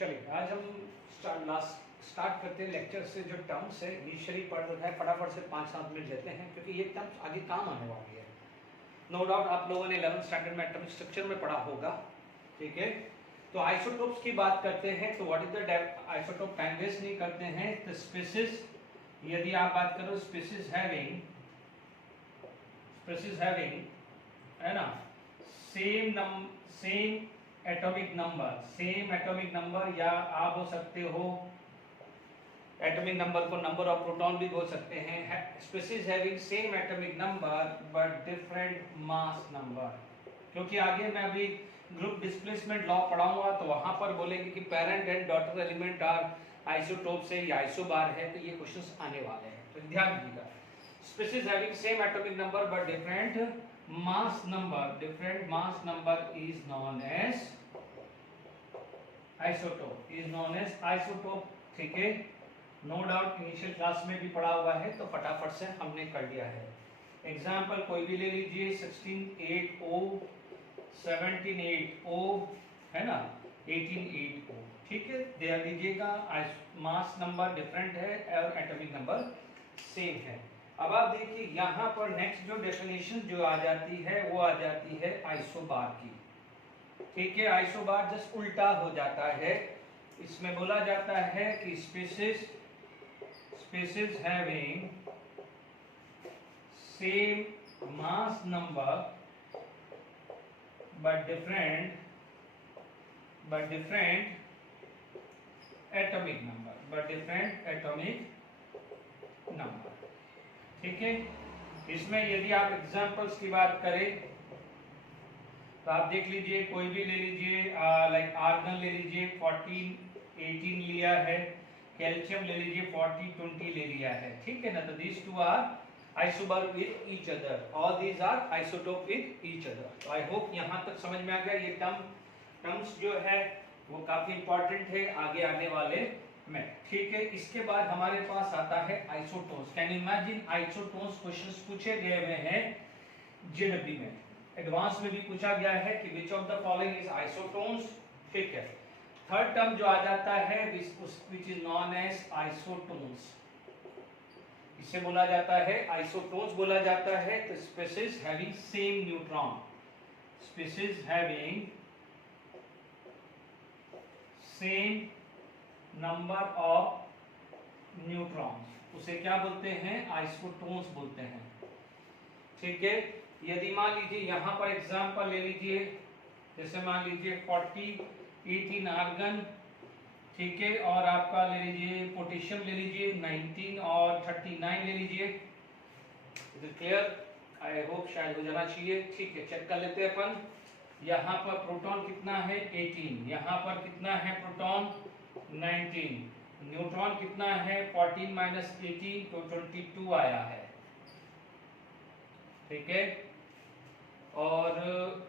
चलिए आज हम स्टार्ट करते हैं लेक्चर से। जो टर्म्स है इनिशियली पढ़ रखा है, फटाफट से 5-7 मिनट लेते हैं क्योंकि ये टर्म्स आगे काम आने वाली है। नो डाउट आप लोगों ने 11th स्टैंडर्ड में एटॉमिक स्ट्रक्चर में पढ़ा होगा, ठीक है। तो आइसोटोप्स की बात करते हैं तो what is the isotope time waste नहीं करते हैं। तो स्पीशीज, यदि आप बात करो स्पीशीज हैविंग है ना सेम एटॉमिक नंबर, या आप बोल सकते हो एटॉमिक नंबर को नंबर ऑफ प्रोटॉन भी बोल सकते हैं। Species having same atomic number but different mass number, क्योंकि आगे मैं अभी ग्रुप डिस्प्लेसमेंट लॉ पढ़ाऊंगा तो वहां पर बोलेंगे कि parent and daughter element are isotope से या आइसोबार है, तो ये क्वेश्चंस आने वाले हैं, तो ध्यान दीजिएगा। Species having same atomic number but different mass number is known as isotope, ठीक है। नो डाउट इनिशियल क्लास में भी पढ़ा हुआ है तो फटाफट से हमने कर लिया है। एग्जाम्पल कोई भी ले लीजिए, 16.8O, 17.8O है ना, 18.8O, ठीक है। ध्यान दीजिएगा मास नंबर डिफरेंट है और एटॉमिक नंबर सेम है। अब आप देखिए यहाँ पर नेक्स्ट जो डेफिनेशन जो आ जाती है वो आ जाती है आइसोबार की, ठीक है। आइसोबार जस्ट उल्टा हो जाता है। इसमें बोला जाता है कि species having same mass number but different atomic number, ठीक है। इसमें यदि आप एग्जांपल्स की बात करें तो आप देख लीजिए, कोई भी ले लीजिए, लाइक आर्गन ले लीजिए 14-18 लिया है, कैल्शियम ले लीजिए 40-20 ले लिया है, ठीक है ना। तो these two are isobar with each other, all these are isotope with each other. तो आई होप यहाँ तक समझ में आ गया। ये टर्म्स जो है वो काफी इंपॉर्टेंट है आगे आने वाले में, ठीक है। इसके बाद हमारे पास आता है isotones. Can you imagine isotones questions पूछे गए हुए हैं जेडब्ल्यू में, एडवांस में भी पूछा गया है कि which of the following is isotones, ठीक है। थर्ड टर्म जो आ जाता है which is known as isotones, इसे बोला जाता है आइसोटोन्स बोला जाता है। तो species having same neutron, species having same number of neutrons, उसे क्या बोलते हैं, आइसोटोन्स बोलते हैं, ठीक है। यदि मान लीजिए यहाँ पर एग्जांपल ले लीजिए, जैसे मान लीजिए 40-18 आर्गन, ठीक है, और आपका ले लीजिए पोटेशियम ले लीजिए 19 और 39 ले लीजिए। Is it clear? I hope शायद हो जाना चाहिए, ठीक है। चेक कर लेते हैं अपन। यहाँ पर प्रोटॉन कितना है 18, यहाँ पर कितना है प्रोटॉन 19, न्यूट्रॉन कितना है 14 माइनस 18 तो 22 आया है, ठीक है। और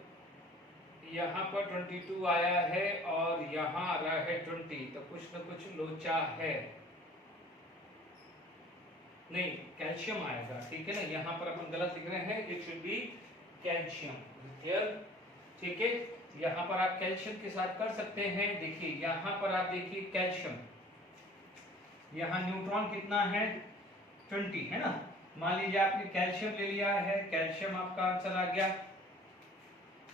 यहाँ पर 22 आया है और यहाँ आ रहा है 20, तो कुछ न कुछ लोचा है, नहीं कैल्शियम आएगा, ठीक है ना। यहाँ पर अपन गलत लिख रहे हैं, इट शुड बी कैल्शियम, ठीक है। यहाँ पर आप कैल्शियम के साथ कर सकते हैं। देखिए यहाँ पर आप देखिए कैल्शियम, यहाँ न्यूट्रॉन कितना है 20 है ना। मान लीजिए आपने कैल्शियम ले लिया है, कैल्शियम आपका आंसर आ गया।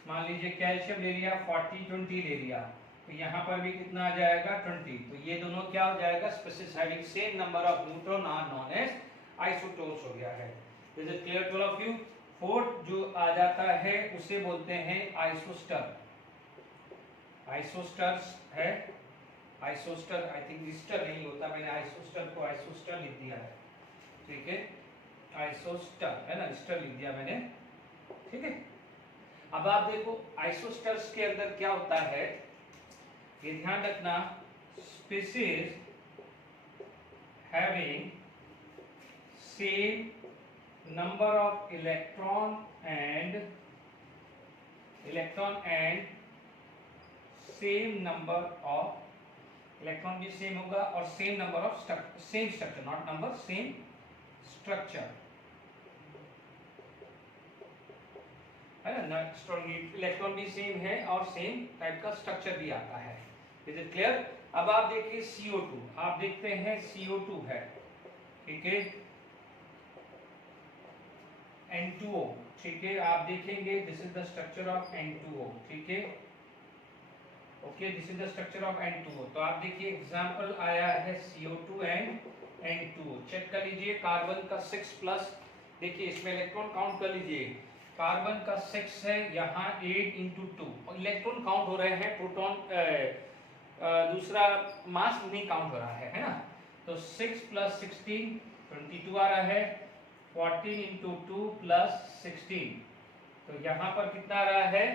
मान लीजिए कैल्शियम ले लिया 40-20 ले लिया, तो यहाँ पर भी कितना आ जाएगा 20। तो ये दोनों क्या हो जाएगा, species having same number of neutron are known as isotopes हो गया है। Is it clear to all of you? Fourth जो आ जाता है उसे बोलते हैं आइसोस्टर। आइसोस्टर्स है, आइसोस्टर आई थिंक स्टर नहीं होता, मैंने आइसोस्टर को आइसोस्टर लिख दिया है, ठीक है। आइसोस्टर है ना, स्टर लिख दिया मैंने, ठीक है। अब आप देखो आइसोस्टर्स के अंदर क्या होता है, ये ध्यान रखना, species having same number of electron and same number of electron भी सेम होगा और same number of same structure, not number, same structure है ना। इलेक्ट्रॉन भी सेम है और सेम टाइप का स्ट्रक्चर भी आता है। Is it clear? अब आप देखिए CO2, आप देखते हैं CO2 है, ठीक है, N2O, ठीक है, आप देखेंगे this is the structure of N2O, ठीक है, okay, this is the structure of N2O। तो आप देखिए एग्जांपल आया है CO2 एंड N2O। चेक कर लीजिए कार्बन का 6 प्लस, देखिए इसमें इलेक्ट्रॉन काउंट कर लीजिए, कार्बन का 6 है, यहाँ 8 × 2 और इलेक्ट्रॉन काउंट हो रहे हैं, प्रोटॉन दूसरा मास नहीं काउंट हो रहा है ना। तो 6 + 16 22 आ रहा है, 14 × 2 + 16, तो यहाँ पर कितना आ रहा है,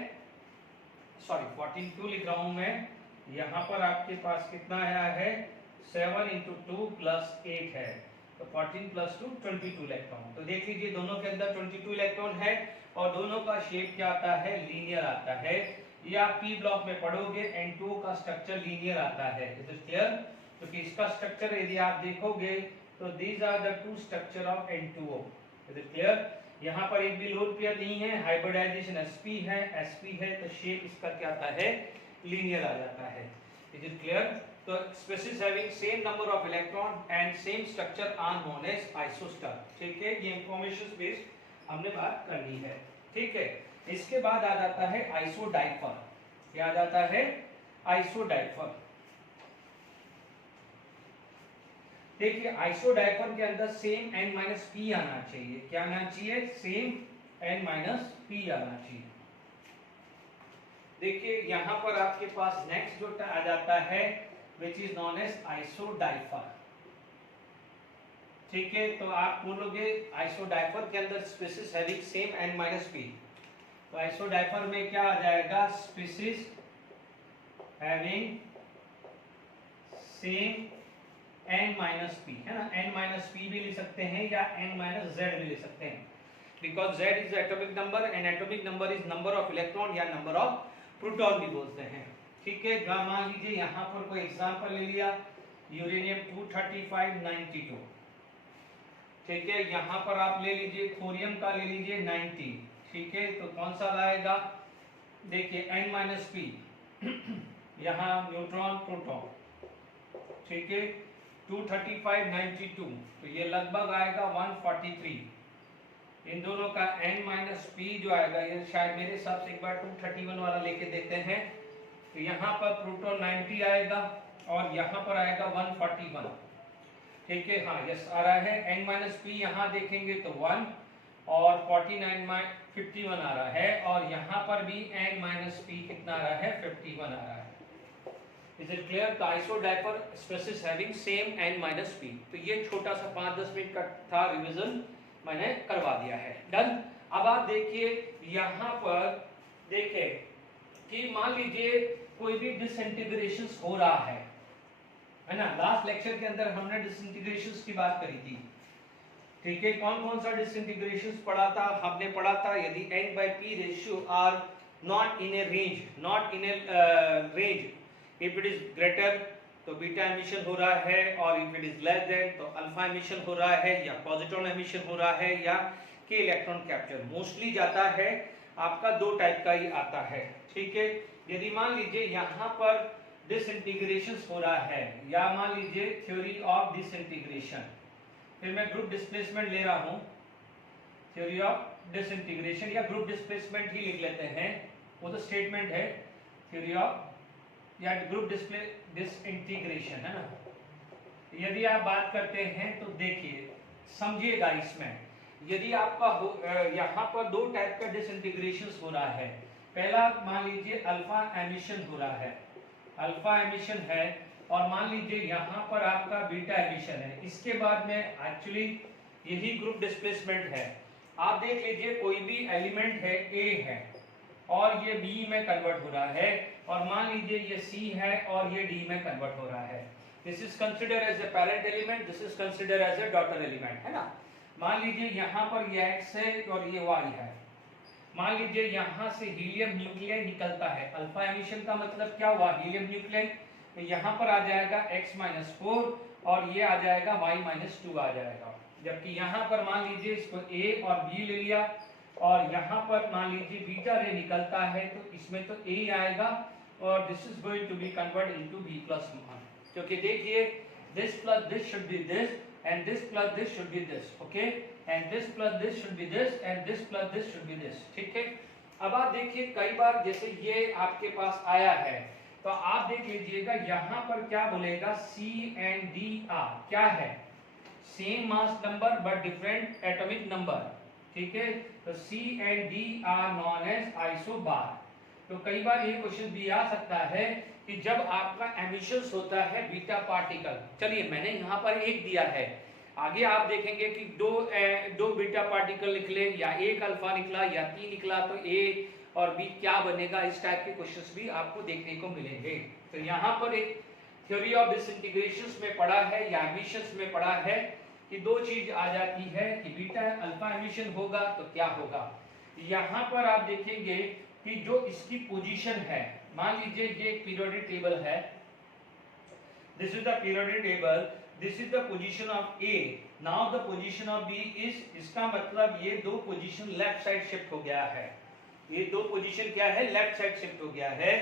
सॉरी 14 क्यों लिख रहा हूँ मैं, यहाँ पर आपके पास कितना आया है, 7 × 2 + 8 है, तो 14 + 2 22 इलेक्ट्रॉन। तो देख लीजिए दोनों के अंदर 22 इलेक्ट्रॉन है और दोनों का शेप क्या आता है, लीनियर आता है। ये आप पी ब्लॉक में पढ़ोगे, N2O का स्ट्रक्चर लीनियर आता है, इज इट क्लियर? क्योंकि इसका स्ट्रक्चर यदि आप देखोगे तो these are the two structure of N2O, is it clear? यहाँ पर एक भी लोन पेयर नहीं है, हाइब्रिडाइजेशन sp है, तो शेप इसका क्या आता है, लीनियर आ जाता है, इज इट क्लियर? तो species having same number of electron and same structure are known as isostere, ठीक है, ये इंफॉर्मेशन बेस्ड हमने बात करनी है, ठीक है। इसके बाद आ जाता है आइसोडाइफर, क्या आ जाता है, आइसोडाइफर। देखिए आइसोडाइफर के अंदर सेम n-p आना चाहिए, क्या आना चाहिए, सेम n-p आना चाहिए। देखिए यहाँ पर आपके पास नेक्स्ट जो आ जाता है which is known as आइसोडाइफर, ठीक है। तो आप बोलोगे आइसोडाइफर के अंदर स्पीसीज हैविंग सेम n-p, तो आइसोडाइफर में क्या आ जाएगा, स्पीसीज हैविंग सेम n-p, है ना, n-p भी ले सकते हैं या n-z भी ले सकते हैं, because z is atomic number and atomic number is number of electron या नंबर ऑफ प्रोटॉन भी बोलते हैं, ठीक है। मान लीजिए यहाँ पर कोई एग्जांपल ले लिया, यूरेनियम 23592, ठीक है, यहाँ पर आप ले लीजिए थोरियम का ले लीजिए 90, ठीक है, तो कौन सा लाएगा, देखिए n-p, यहाँ न्यूट्रॉन प्रोटॉन, ठीक है, 23592, तो ये लगभग आएगा 143, इन दोनों का n-p जो आएगा, ये शायद मेरे हिसाब से एक बार 231 वाला लेके देखते हैं, तो यहाँ पर प्रोटॉन 90 आएगा और यहाँ पर आएगा 141, ठीक है, हाँ यस आ रहा है, n-p यहाँ देखेंगे तो 1 और 51 आ रहा है, और यहाँ पर भी n-p कितना आ रहा है, 51 आ रहा है, इज इट क्लियर? तो आइसोडाइफर स्पेसिस हैविंग सेम n-p। तो ये छोटा सा 5-10 मिनट का था रिवीजन, मैंने करवा दिया है, डन। अब आप देखिए यहाँ पर देखें कि मान लीजिए कोई भी डिसइंटीग्रेशन हो रहा है ना, लास्ट लेक्चर के अंदर हमने डिसइंटीग्रेशन की बात करी थी, ठीक है, कौन कौन सा डिसइंटीग्रेशन पढ़ा था, हमने पढ़ा था यदि n/p ratio are not in a range, if it is greater तो बीटा एमिशन हो रहा है, और if it is less than तो अल्फा एमिशन हो रहा है, या पॉजिट्रॉन एमिशन हो रहा है, या के इलेक्ट्रॉन कैप्चर। मोस्टली जाता है आपका 2 टाइप का ही आता है, ठीक है। यदि मान लीजिए यहाँ पर डिसइंटीग्रेशन हो रहा है, या मान लीजिए थ्योरी ऑफ डिसइंटीग्रेशन, फिर मैं ग्रुप डिस्प्लेसमेंट ले रहा हूँ, थ्योरी ऑफ डिसइंटीग्रेशन या ग्रुप डिस्प्लेसमेंट ही लिख लेते हैं, वो तो स्टेटमेंट है, थ्योरी ऑफ या ग्रुप डिसइंटीग्रेशन, है ना। यदि आप बात करते हैं तो देखिए समझिएगा, इसमें यदि आपका यहाँ पर 2 टाइप का डिसइंटीग्रेशन हो रहा है, पहला मान लीजिए अल्फा एमिशन हो रहा है, अल्फा एमिशन है, और मान लीजिए यहाँ पर आपका बीटा एमिशन है, इसके बाद में एक्चुअली यही ग्रुप डिस्प्लेसमेंट है। आप देख लीजिए कोई भी एलिमेंट है, A है और ये B में कन्वर्ट हो रहा है, और मान लीजिए ये C है और ये D में कन्वर्ट हो रहा है, this is consider as a parent element, this is consider as a daughter element, है ना। मान लीजिए यहाँ पर ये X है और ये Y है, मान लीजिए यहाँ से हीलियम न्यूक्लियस निकलता है, अल्फा एमिशन का मतलब क्या हुआ, हीलियम न्यूक्लियस, तो यहाँ पर आ जाएगा X-4 और ये आ जाएगा Y-2 आ जाएगा, जबकि यहाँ पर मान लीजिए इसको A और B ले लिया, और यहाँ पर मान लीजिए बीटा रे निकलता है, तो इसमें तो A आएगा और this is going to be convert into B+1, क्योंकि देखिए this plus this should be this and this plus this should be this, okay, and this plus this should be this and this plus this should be this, ठीक है। अब आप देखिए कई बार जैसे ये आपके पास आया है तो आप देख लीजिएगा यहाँ पर क्या बोलेगा, C and D are क्या है, same mass number but different atomic number, ठीक है। तो C and D are known as isobar. तो कई बार ये क्वेश्चन भी आ सकता है कि जब आपका एमिशंस होता है बीटा पार्टिकल, चलिए मैंने यहाँ पर एक दिया है, आगे आप देखेंगे कि दो बीटा पार्टिकल निकले या एक अल्फा निकला या 3 निकला, तो ए और बी क्या बनेगा, इस टाइप के क्वेश्चंस भी आपको देखने को मिलेंगे। तो यहाँ पर एक थ्योरी ऑफ डिसइंटीग्रेशंस में पढ़ा है या एमिशंस में पढ़ा है कि दो चीज आ जाती है कि बीटा अल्फा एमिशन होगा तो क्या होगा। यहाँ पर आप देखेंगे कि जो इसकी पोजीशन है, मान लीजिए ये एक पीरियोडिक टेबल है, this is the periodic table, this is the position of A, now the position of B is, इसका मतलब ये दो पोजीशन लेफ्ट साइड शिफ्ट हो गया है, ये दो पोजीशन क्या है, लेफ्ट साइड शिफ्ट हो गया है।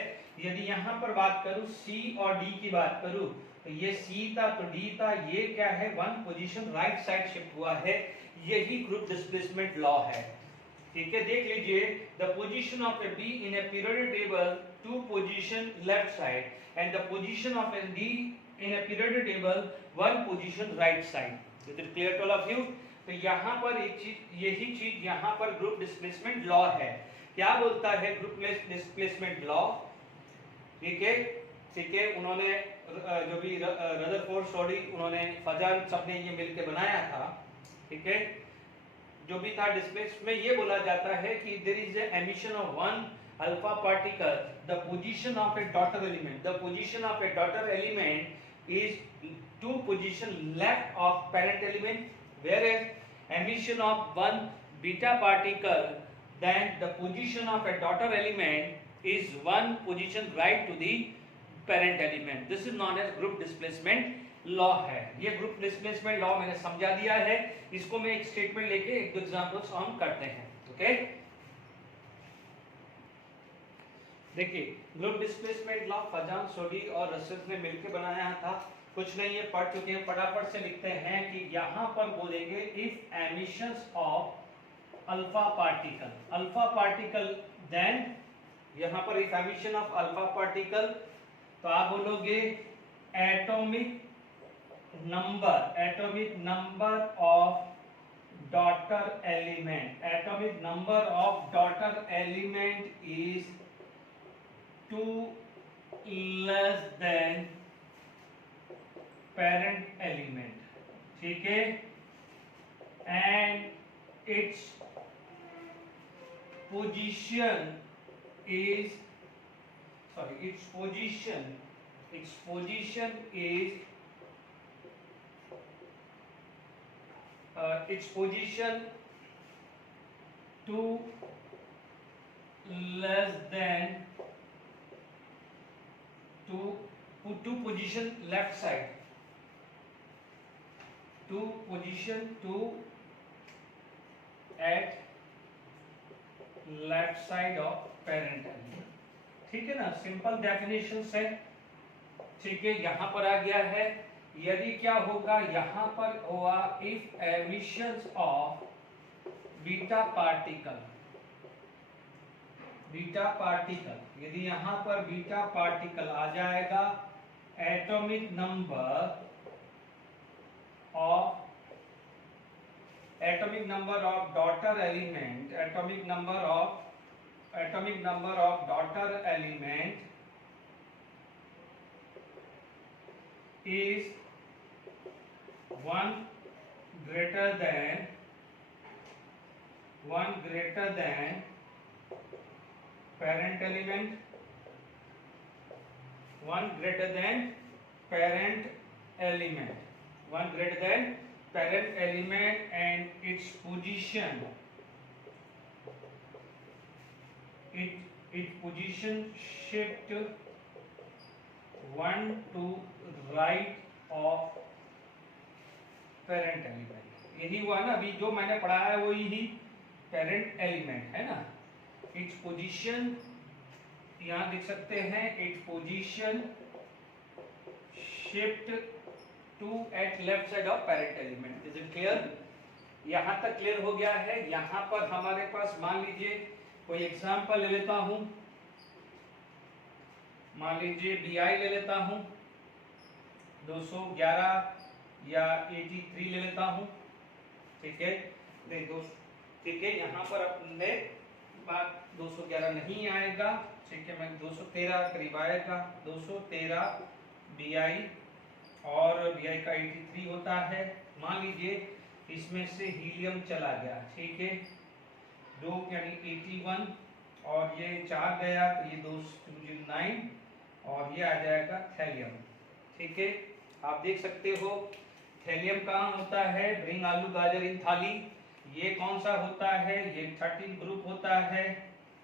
यदि यहाँ पर बात करूं सी और डी की बात करूं तो ये सी था तो डी था, ये क्या है, one position right side shift हुआ है, यही ग्रुप डिस्प्लेसमेंट लॉ है, ठीक है। देख लीजिए the position of A B in a periodic table, two position left side, and the position of A D in a periodic table, one position right side. Is it clear to all of you? तो यहाँ पर एक चीज, यही चीज यहाँ पर group displacement law है। क्या बोलता है ग्रुप डिस्प्लेसमेंट लॉ, ठीक है, ठीक है। उन्होंने जो भी रदरफोर्ड, सॉडी, उन्होंने फजान, सबने ये मिलकर बनाया था, ठीक है। जो भी था डिस्प्लेस में ये बोला जाता है कि there is a emission of one alpha particle, the position of a daughter element, the position of a daughter element is two position left of parent element, whereas emission of one beta particle, then the position of a daughter element is one position right to the parent element. This is known as group displacement law है। ये group displacement law मैंने समझा दिया है, इसको मैं एक statement लेके एक दो एग्जांपल्स हम करते हैं, ओके। देखिए ग्रुप डिस्प्लेसमेंट लॉ फजान, सोडी और रसेल ने मिलकर बनाया था, कुछ नहीं ये पढ़ चुके हैं, फटाफट से लिखते हैं कि यहाँ पर बोलेंगे if emissions of alpha particle then, यहाँ पर if emission of alpha particle, तो आप बोलोगे atomic number of daughter element, atomic number of daughter element is 2 less than parent element, ठीक है, and its position is, sorry, its position is its position 2 less than two position left side, two position 2 at left side of parent element, ठीक है ना, simple definition है, ठीक है। यहां पर आ गया है, यदि क्या होगा, यहां पर हुआ if emissions of beta particle, यदि यहां पर बीटा पार्टिकल आ जाएगा, atomic number of daughter element, atomic number of daughter element is 1 greater than parent element, 1 greater than parent element, and its position, its position shift 1 to right of parent element। यही हुआ ना, अभी जो मैंने पढ़ा है वो यही पेरेंट एलिमेंट है ना। इट्स पोजीशन यहाँ देख सकते हैं, its position shift 2 at left side of parent element. Is it clear? यहां तक क्लियर हो गया है। यहां पर हमारे पास मान लीजिए कोई एग्जांपल ले लेता हूं, मान लीजिए BI ले लेता हूं 211 या 83 ले लेता हूं, ठीक है। नहीं ठीक है, यहाँ पर अपने बात 211 नहीं आएगा, ठीक है, मैं 213 करीब आएगा, 213 BI और BI का 83 होता है। मान लीजिए इसमें से हीलियम चला गया, ठीक है, 2 यानी 81 और ये 4 गया तो ये 209 और ये आ जाएगा थैलियम, ठीक है। आप देख सकते हो थैलियम कहाँ होता है, ब्रिंग आलू गाजर इन थाली। ये कौन सा होता है, ये 13 ग्रुप होता है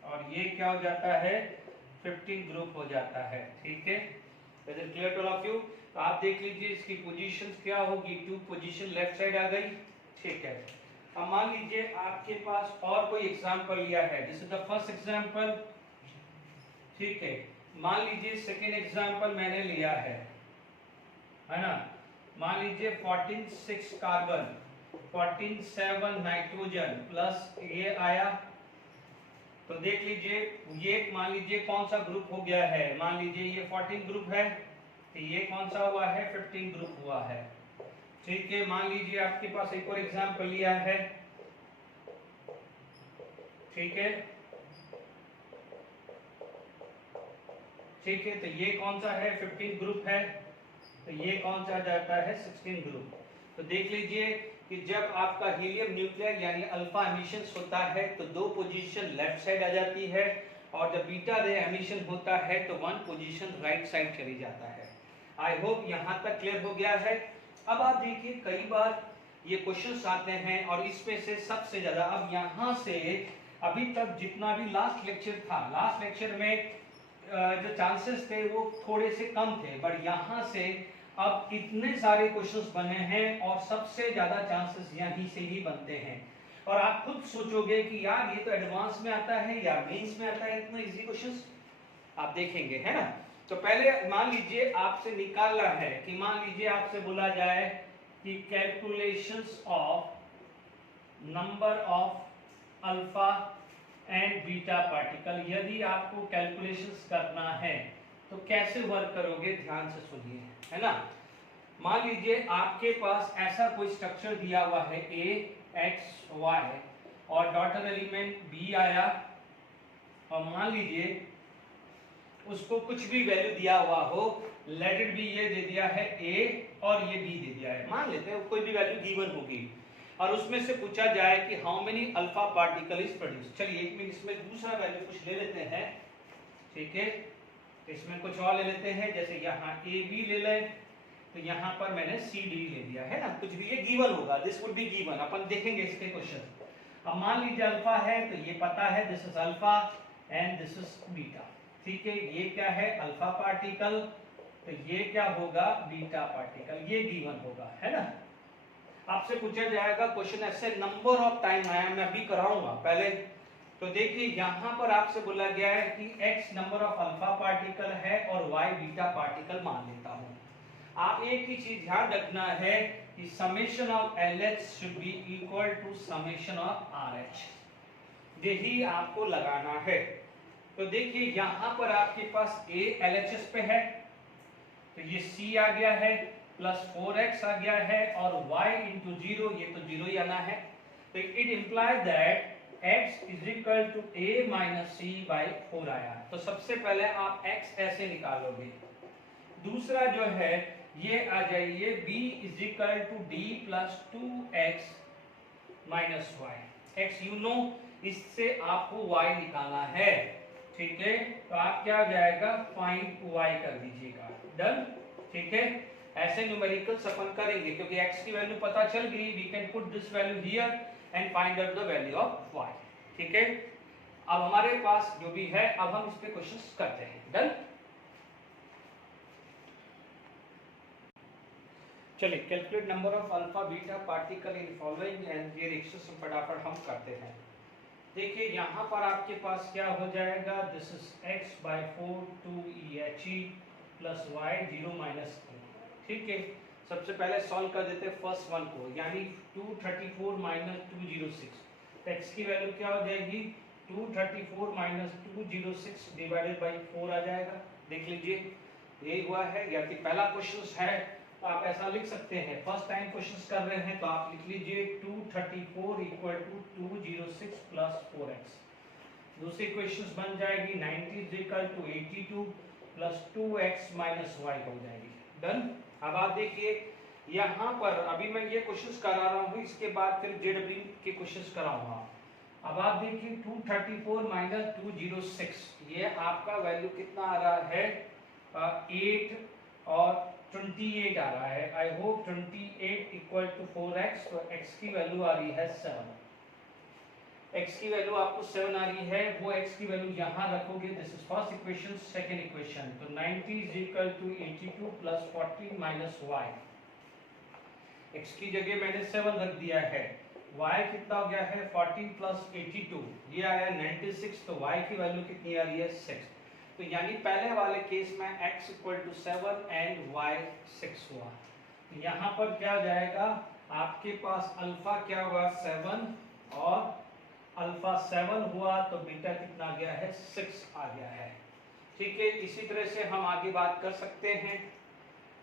और ये क्या हो जाता है, 15 ग्रुप हो जाता है, ठीक है। Is it clear to all of you? तो आप देख लीजिए इसकी पोजीशन क्या होगी, 2 पोजीशन लेफ्ट साइड आ गई, ठीक है। अब मान लीजिए आपके पास और कोई एग्जांपल लिया है, this is the first example, ठीक है। मान लीजिए सेकेंड एग्जांपल मैंने लिया है ना, मान लीजिए 14 कार्बन 14 नाइट्रोजन प्लस ये आया, तो देख लीजिए ये मान लीजिए कौन सा ग्रुप हो गया है, मान लीजिए ये 14 ग्रुप है, तो ये कौन सा हुआ है, 15 ग्रुप हुआ है, ठीक है। मान लीजिए आपके पास एक और एग्जांपल लिया है, ठीक है, ठीक है, तो ये कौन सा है, 15 ग्रुप है, तो ये कौन सा जाता है, 16 ग्रुप। तो देख लीजिए कि जब आपका हीलियम न्यूक्लियर यानी अल्फा एमिशन होता है तो 2 पोजीशन लेफ्ट साइड आ जाती है और जब बीटा रे एमिशन होता है तो 1 पोजीशन राइट साइड चली जाता है। आई होप यहाँ तक क्लियर हो गया है। अब आप देखिए कई बार ये क्वेश्चंस आते हैं और इसमें से सबसे ज्यादा अब यहाँ से अभी तक जितना भी लास्ट लेक्चर था, लास्ट लेक्चर में जो चांसेस थे वो थोड़े से कम थे, बट यहाँ से अब इतने सारे क्वेश्चंस बने हैं और सबसे ज्यादा चांसेस यहीं से ही बनते हैं। और आप खुद सोचोगे कि यार ये तो एडवांस में आता है या मेंस में आता है, इतना इजी क्वेश्चंस आप देखेंगे, है ना। तो पहले मान लीजिए आपसे निकालना है कि मान लीजिए आपसे बोला जाए कि calculations of number of alpha and beta particle, यदि आपको कैलकुलेशंस करना है तो कैसे वर्क करोगे, ध्यान से सुनिए, है ना। मान लीजिए आपके पास ऐसा कोई स्ट्रक्चर दिया हुआ है A X Y और डॉटर एलिमेंट B आया और मान लीजिए उसको कुछ भी वैल्यू दिया हुआ हो, लेट इट बी ये दे दिया है A और ये B दे दिया है, मान लेते हैं कोई भी वैल्यू गिवन होगी और उसमें से पूछा जाए कि how many alpha particle is produce. चलिए एक मिनट इसमें दूसरा वैल्यू कुछ ले लेते हैं, ठीक है, इसमें कुछ और ले लेते हैं, जैसे यहाँ AB ले लें तो यहाँ पर मैंने CD ले दिया है ना, कुछ भी ये गिवन होगा, दिस वुड बी गिवन, अपन देखेंगे इसके क्वेश्चन। अब मान लीजिए अल्फा है तो ये पता है this is alpha and this is beta, ठीक है, ये क्या है अल्फा पार्टिकल, तो ये क्या होगा बीटा पार्टिकल, ये गिवन होगा, है ना। आपसे पूछा जाएगा क्वेश्चन ऐसे नंबर ऑफ टाइम आया, मैं अभी कराऊंगा पहले। तो देखिए यहाँ पर आपसे बोला गया है कि x number of alpha particle है और y बीटा पार्टिकल मान लेता हूँ। आप एक ही चीज ध्यान रखना है कि summation of LH should be equal to summation of RH, यही आपको लगाना है। तो देखिए यहाँ पर आपके पास A LHS पे है तो ये C आ गया है प्लस 4x आ गया है और y इंटू 0, ये तो 0 ही आना है, तो it implies that x is equal to a minus c by 4 आया। तो सबसे पहले आप x ऐसे निकालोगे, दूसरा जो है ये आ जाइए b is equal to d plus 2x minus y, x you know, इससे आपको y निकालना है, ठीक है। तो आप क्या हो जाएगा फाइंड y कर दीजिएगा, डन, ठीक है। ऐसे न्यूमेरिकल्स अपन करेंगे क्योंकि x की वैल्यू पता चल गई, we can put this value here and find out the value of y, ठीक है। अब हमारे पास जो भी है अब हम इस पे क्वेश्चंस करते हैं, डन। चलिए calculate number of alpha beta particle in following and ये एक्सरसाइज फटाफट हम करते हैं। देखिए यहाँ पर आपके पास क्या हो जाएगा, this is x by 4 2 EHE plus y 0 minus 3, ठीक है, सबसे पहले सॉल्व कर देते हैं फर्स्ट वन को, यानी 234 माइनस 206। तो x की वैल्यू क्या हो जाएगी, 234 माइनस 206 डिवाइडेड बाई 4 आ जाएगा। देख लीजिए यही हुआ है, या कि पहला क्वेश्चन है तो आप ऐसा लिख सकते हैं, फर्स्ट टाइम क्वेश्चन कर रहे हैं तो आप लिख लीजिए 234 इक्वल टू 206 प्लस 4x। दूसरी क्वेश्चन बन जाएगी 90 equal to 82 plus 2x minus y हो जाएगी। डन। अब आप देखिए यहाँ पर अभी मैं ये क्वेश्चन करा रहा हूँ, इसके बाद फिर जेडब्ल्यू के क्वेश्चन कराऊंगा। अब आप देखिए 234 माइनस 206, ये आपका वैल्यू कितना आ रहा है, 8 और 28 आ रहा है। I hope 28 equal to 4x, तो x की वैल्यू आ रही है 7। x की वैल्यू आपको 7 आ रही है, वो x की वैल्यू यहाँ रखोगे। This is first equation. Second equation, तो 90 is equal to 82 plus 40 minus y। x की जगह मैंने 7 रख दिया है, y कितना हो गया है 14 प्लस 82, ये आया 96, तो y की वैल्यू कितनी आ रही है 6। तो यानी पहले वाले केस में x equal to 7 and y 6 हुआ। तो यहाँ पर क्या जाएगा, आपके पास अल्फा क्या हुआ 7 और अल्फा 7 हुआ, तो बीटा कितना आ गया है 6 आ गया है। ठीक है, इसी तरह से हम आगे बात कर सकते हैं।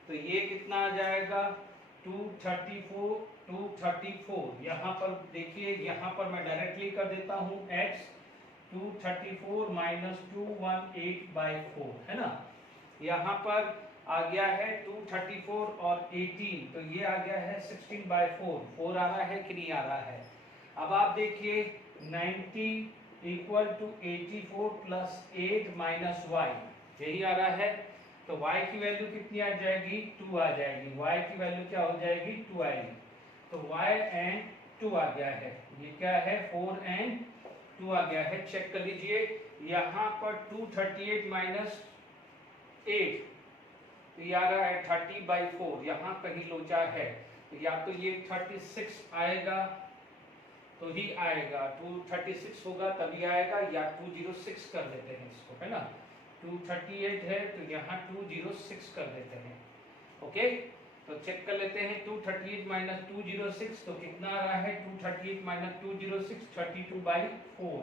तो ये कितना आ जाएगा 234 यहाँ पर देखिए, यहाँ पर मैं डायरेक्टली कर देता हूँ x 234 माइनस 218/4 है ना। यहाँ पर आ गया है 234 और 18, तो ये आ गया है 16/4। 4 आ रहा है कि नहीं आ रहा है। अब आप देखिए 90 equal to 84 plus 8 minus y, यही आ रहा है। तो y की वैल्यू कितनी आ जाएगी 2 आ जाएगी, y की वैल्यू क्या हो जाएगी 2 आएगी। तो y एंड 2 आ गया है, ये क्या है 4 एंड 2 आ गया है। चेक कर लीजिए यहाँ पर 238 माइनस 8, तो ये आ रहा है 30/4, यहाँ कहीं लोचा है, तो या तो ये 36 आएगा तो ही आएगा, 236 होगा तभी आएगा, या 206 कर देते हैं इसको, है ना। 238 है तो यहाँ 206 कर देते हैं। ओके, तो चेक कर लेते हैं 238 माइनस 206, तो कितना आ रहा है 238 माइनस 206 32/4,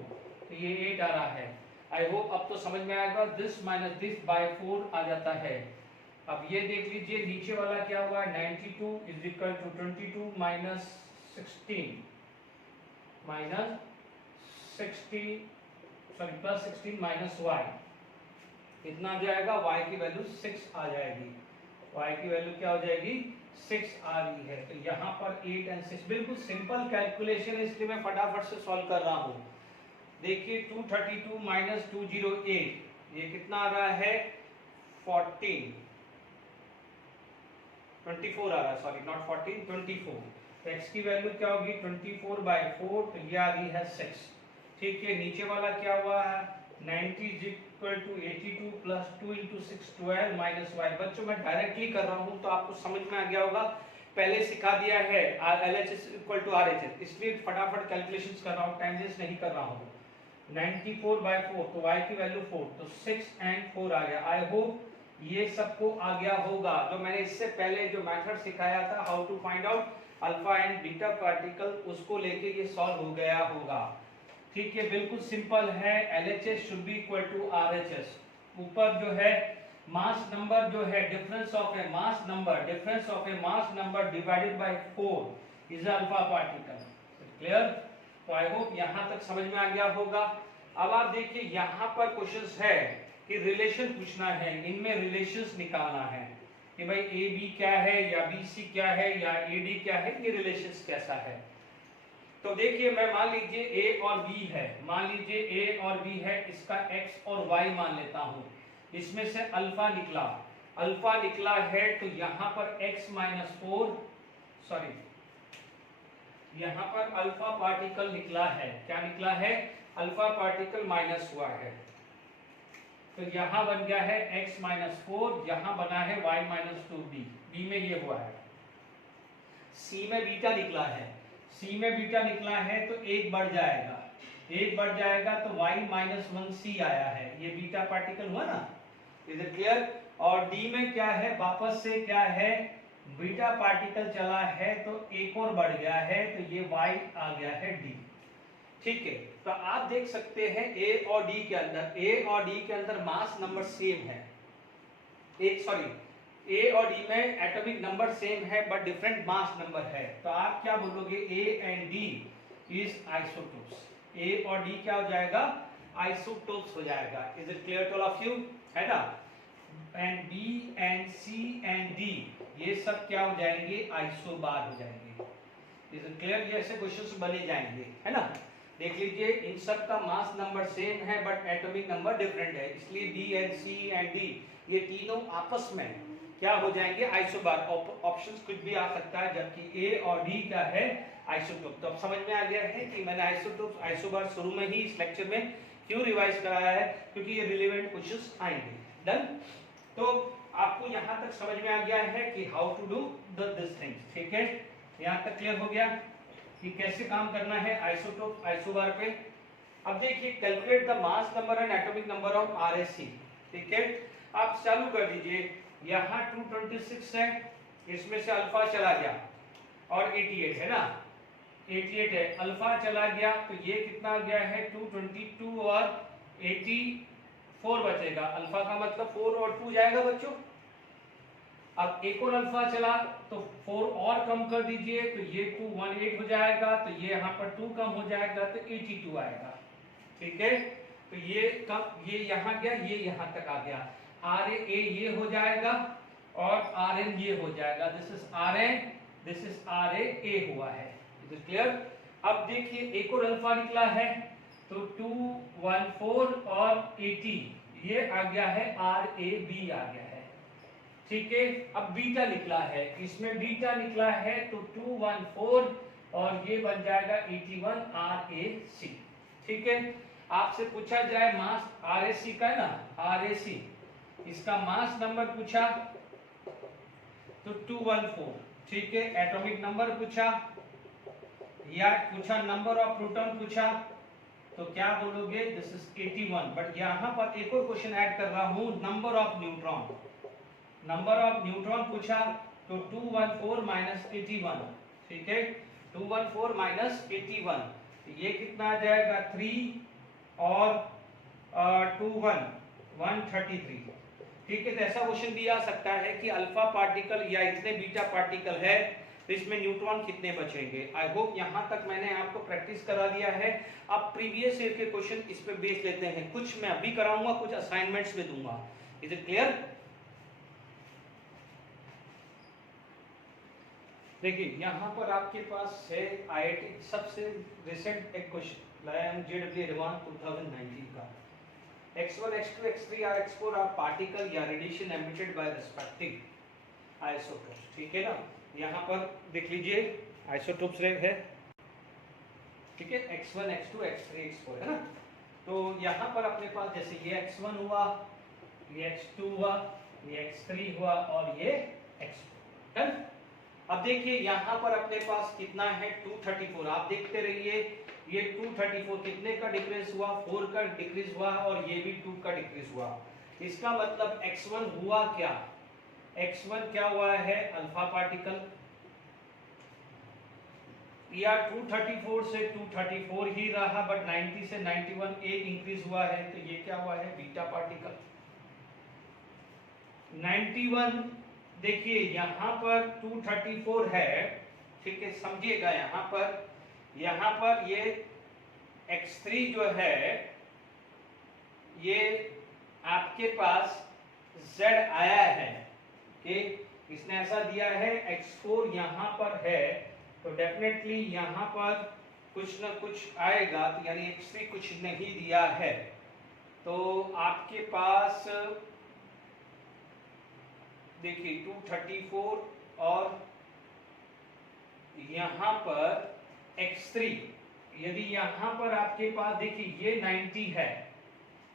तो ये 8 आ रहा है। आई होप अब तो समझ में आएगा, दिस माइनस दिस बाय 4 आ जाता है। अब ये देख लीजिए नीचे वाला क्या हुआ 92 is equal to 22 minus 16 plus 16 minus y, कितना आ जाएगा y की वैल्यू 6 आ जाएगी। y की वैल्यू क्या हो जाएगी 6 आ रही है। तो यहाँ पर 8 एंड 6 बिल्कुल सिंपल कैलकुलेशन है, इसलिए मैं फटाफट से सॉल्व कर रहा हूँ। देखिए 232 माइनस 208, ये कितना आ रहा है 24 आ रहा है, सॉरी नॉट 14 24। तो x की वैल्यू क्या होगी 24/4, तो ये आ रही है 6। ठीक है, नीचे वाला क्या हुआ है 90 is equal to 82 plus 2 into 6 12 minus y। बच्चों मैं डायरेक्टली कर रहा हूँ तो आपको समझ में आ गया होगा, पहले सिखा दिया है LHS इक्वल टू RHS, इसलिए फटाफट कैलकुलेशंस कर रहा हूँ, टाइम वेस्ट नहीं कर रहा हूँ। 94/4, तो y की वैल्यू 4, तो 6 एंड 4 आ गया। आई होप ये सबको आ गया होगा, जो मैंने इससे पहले जो मेथड सिखाया था how to find out alpha and beta particle, उसको लेके ये सॉल्व हो गया होगा। ठीक है, बिल्कुल सिंपल है। LHS should be equal to RHS। ऊपर जो है मास नंबर जो है difference of a mass number divided by 4 is alpha particle. Clear? तो आई होप यहाँ तक समझ में आ गया होगा। अब आप देखिए यहाँ पर क्वेश्चन है कि रिलेशन पूछना है, इनमें रिलेशंस निकालना है कि भाई ए बी क्या है या बी सी क्या है या ए डी क्या है, ये रिलेशंस कैसा है। तो देखिए मैं मान लीजिए ए और बी है, मान लीजिए ए और बी है, इसका एक्स और वाई मान लेता हूं, इसमें से अल्फा निकला है, तो यहाँ पर x माइनस 4 सॉरी यहाँ पर अल्फा पार्टिकल निकला है, क्या निकला है अल्फा पार्टिकल माइनस हुआ है, तो यहाँ बन गया है x माइनस 4, यहाँ बना है y माइनस 2b, b में ये हुआ है। c में बीटा निकला है तो एक बढ़ जाएगा तो y माइनस 1c आया है, ये बीटा पार्टिकल हुआ ना, इज इट क्लियर? और डी में क्या है, वापस से क्या है, बीटा पार्टिकल चला है तो एक और बढ़ गया है, तो ये y आ गया है d। ठीक है, तो आप देख सकते हैं ए और डी के अंदर मास नंबर सेम है, ए और डी में एटॉमिक नंबर सेम है बट डिफरेंट मास नंबर है। तो आप क्या बोलोगे, A and D is isotopes. A और डी क्या हो जाएगा, आइसोटोप्स हो जाएगा। Is it clear to all of you, है ना? And B and C and D ये सब क्या हो जाएंगे, आइसोबार हो जाएंगे। Is it clear? ये ऐसे क्वेश्चंस बने जाएंगे, है ना? देख लीजिए, इन सब का मास नंबर सेम है बट एटॉमिक नंबर डिफरेंट है, इसलिए B and C and D ये तीनों आपस में क्या हो जाएंगे, आइसोबार। ऑप्शंस कुछ भी आ सकता है, जबकि ए और डी क्या है, आइसोटोप। तो अब समझ में आ गया है कि मैंने आइसोटोप आइसोबार शुरू में ही इस लेक्चर में क्यों रिवाइज कराया है, क्योंकि ये रिलेवेंट क्वेश्चंस आएंगे। डन? तो आपको यहाँ तक समझ में आ गया है कि how to do this things. ठीक है, यहाँ तक क्लियर हो गया कि कैसे काम करना है आइसोटोप आइसोबार पे। अब देखिए, calculate the mass number and atomic number of RSC। ठीक है, आप चालू कर दीजिए। यहाँ 226 है, इसमें से अल्फा चला गया और 88 है ना, 88 है, अल्फा चला गया तो ये कितना गया है, 222 और 84 बचेगा। अल्फा का मतलब 4 और 2 जाएगा बच्चों। अब एक और अल्फा चला तो 4 और कम कर दीजिए तो ये 218 हो जाएगा, तो ये यहाँ पर 2 कम हो जाएगा तो 82 आएगा। ठीक है, तो ये कम, ये यहाँ गया, ये यहाँ तक आ गया। RA ये हो जाएगा और RN ये हो जाएगा। This is RN, this is RA हुआ है। Is it clear? अब देखिए, एक और अल्फा निकला है तो 214 और 80 ये आ गया है, RAB आ गया है। ठीक है, अब बीटा निकला है, इसमें बीटा निकला है तो 214 और ये बन जाएगा 81 RAC। ठीक है, आपसे पूछा जाए मास RAC का है ना, RAC इसका मास नंबर पूछा तो 214। ठीक है, एटॉमिक नंबर पूछा या पूछा नंबर ऑफ प्रोटॉन पूछा तो क्या बोलोगे, दिस इज 81। बट यहाँ पर एक और क्वेश्चन ऐड कर रहा हूँ, number of neutron. Number of neutron पूछा तो 214 माइनस 81। ठीक है, 214 माइनस 81 ये कितना आ जाएगा, 3 और 21 133। ठीक है, तो ऐसा क्वेश्चन भी आ सकता है कि अल्फा पार्टिकल या इतने बीटा पार्टिकल है तो इसमें न्यूट्रॉन कितने बचेंगे। आई होप यहाँ तक मैंने आपको प्रैक्टिस करा दिया है। अब प्रीवियस ईयर के क्वेश्चन इस पे बेस लेते हैं, कुछ मैं अभी कराऊंगा, कुछ असाइनमेंट्स में दूंगा। Is it clear? देखिए, यहाँ पर आपके पास है IIT सबसे रिसेंट एक क्वेश्चन लाया हूँ, JEE एडवांस 2019 का। X1, X2, X3 और X4 आर पार्टिकल या radiation emitted by respective isotopes. ठीक है ना, यहाँ पर देख लीजिए आइसोटोप्स है। ठीक है, X1, X2, X3, X4 है ना। तो यहाँ पर अपने पास जैसे ये X1 हुआ, ये X2 हुआ, ये X3 हुआ और ये X4 है। अब देखिए, यहाँ पर अपने पास कितना है, 234। आप देखते रहिए, ये 234 कितने का डिक्रीज हुआ, 4 का डिक्रीज हुआ और ये भी 2 का डिक्रीज हुआ। इसका मतलब X1 हुआ क्या, X1 क्या हुआ है, अल्फा पार्टिकल, या 234 से 234 ही रहा बट 90 से 91 एक इंक्रीज हुआ है, तो ये क्या हुआ है, बीटा पार्टिकल। 91 देखिए, यहाँ पर 234 है। ठीक है, समझिएगा, यहाँ पर ये X3 जो है ये आपके पास Z आया है कि इसने ऐसा दिया है, X4 यहाँ पर है तो डेफिनेटली यहाँ पर कुछ ना कुछ आएगा, तो यानी X3 कुछ नहीं दिया है तो आपके पास देखिए 234 और यहाँ पर X3, यदि यहाँ पर आपके पास देखिए ये 90 है,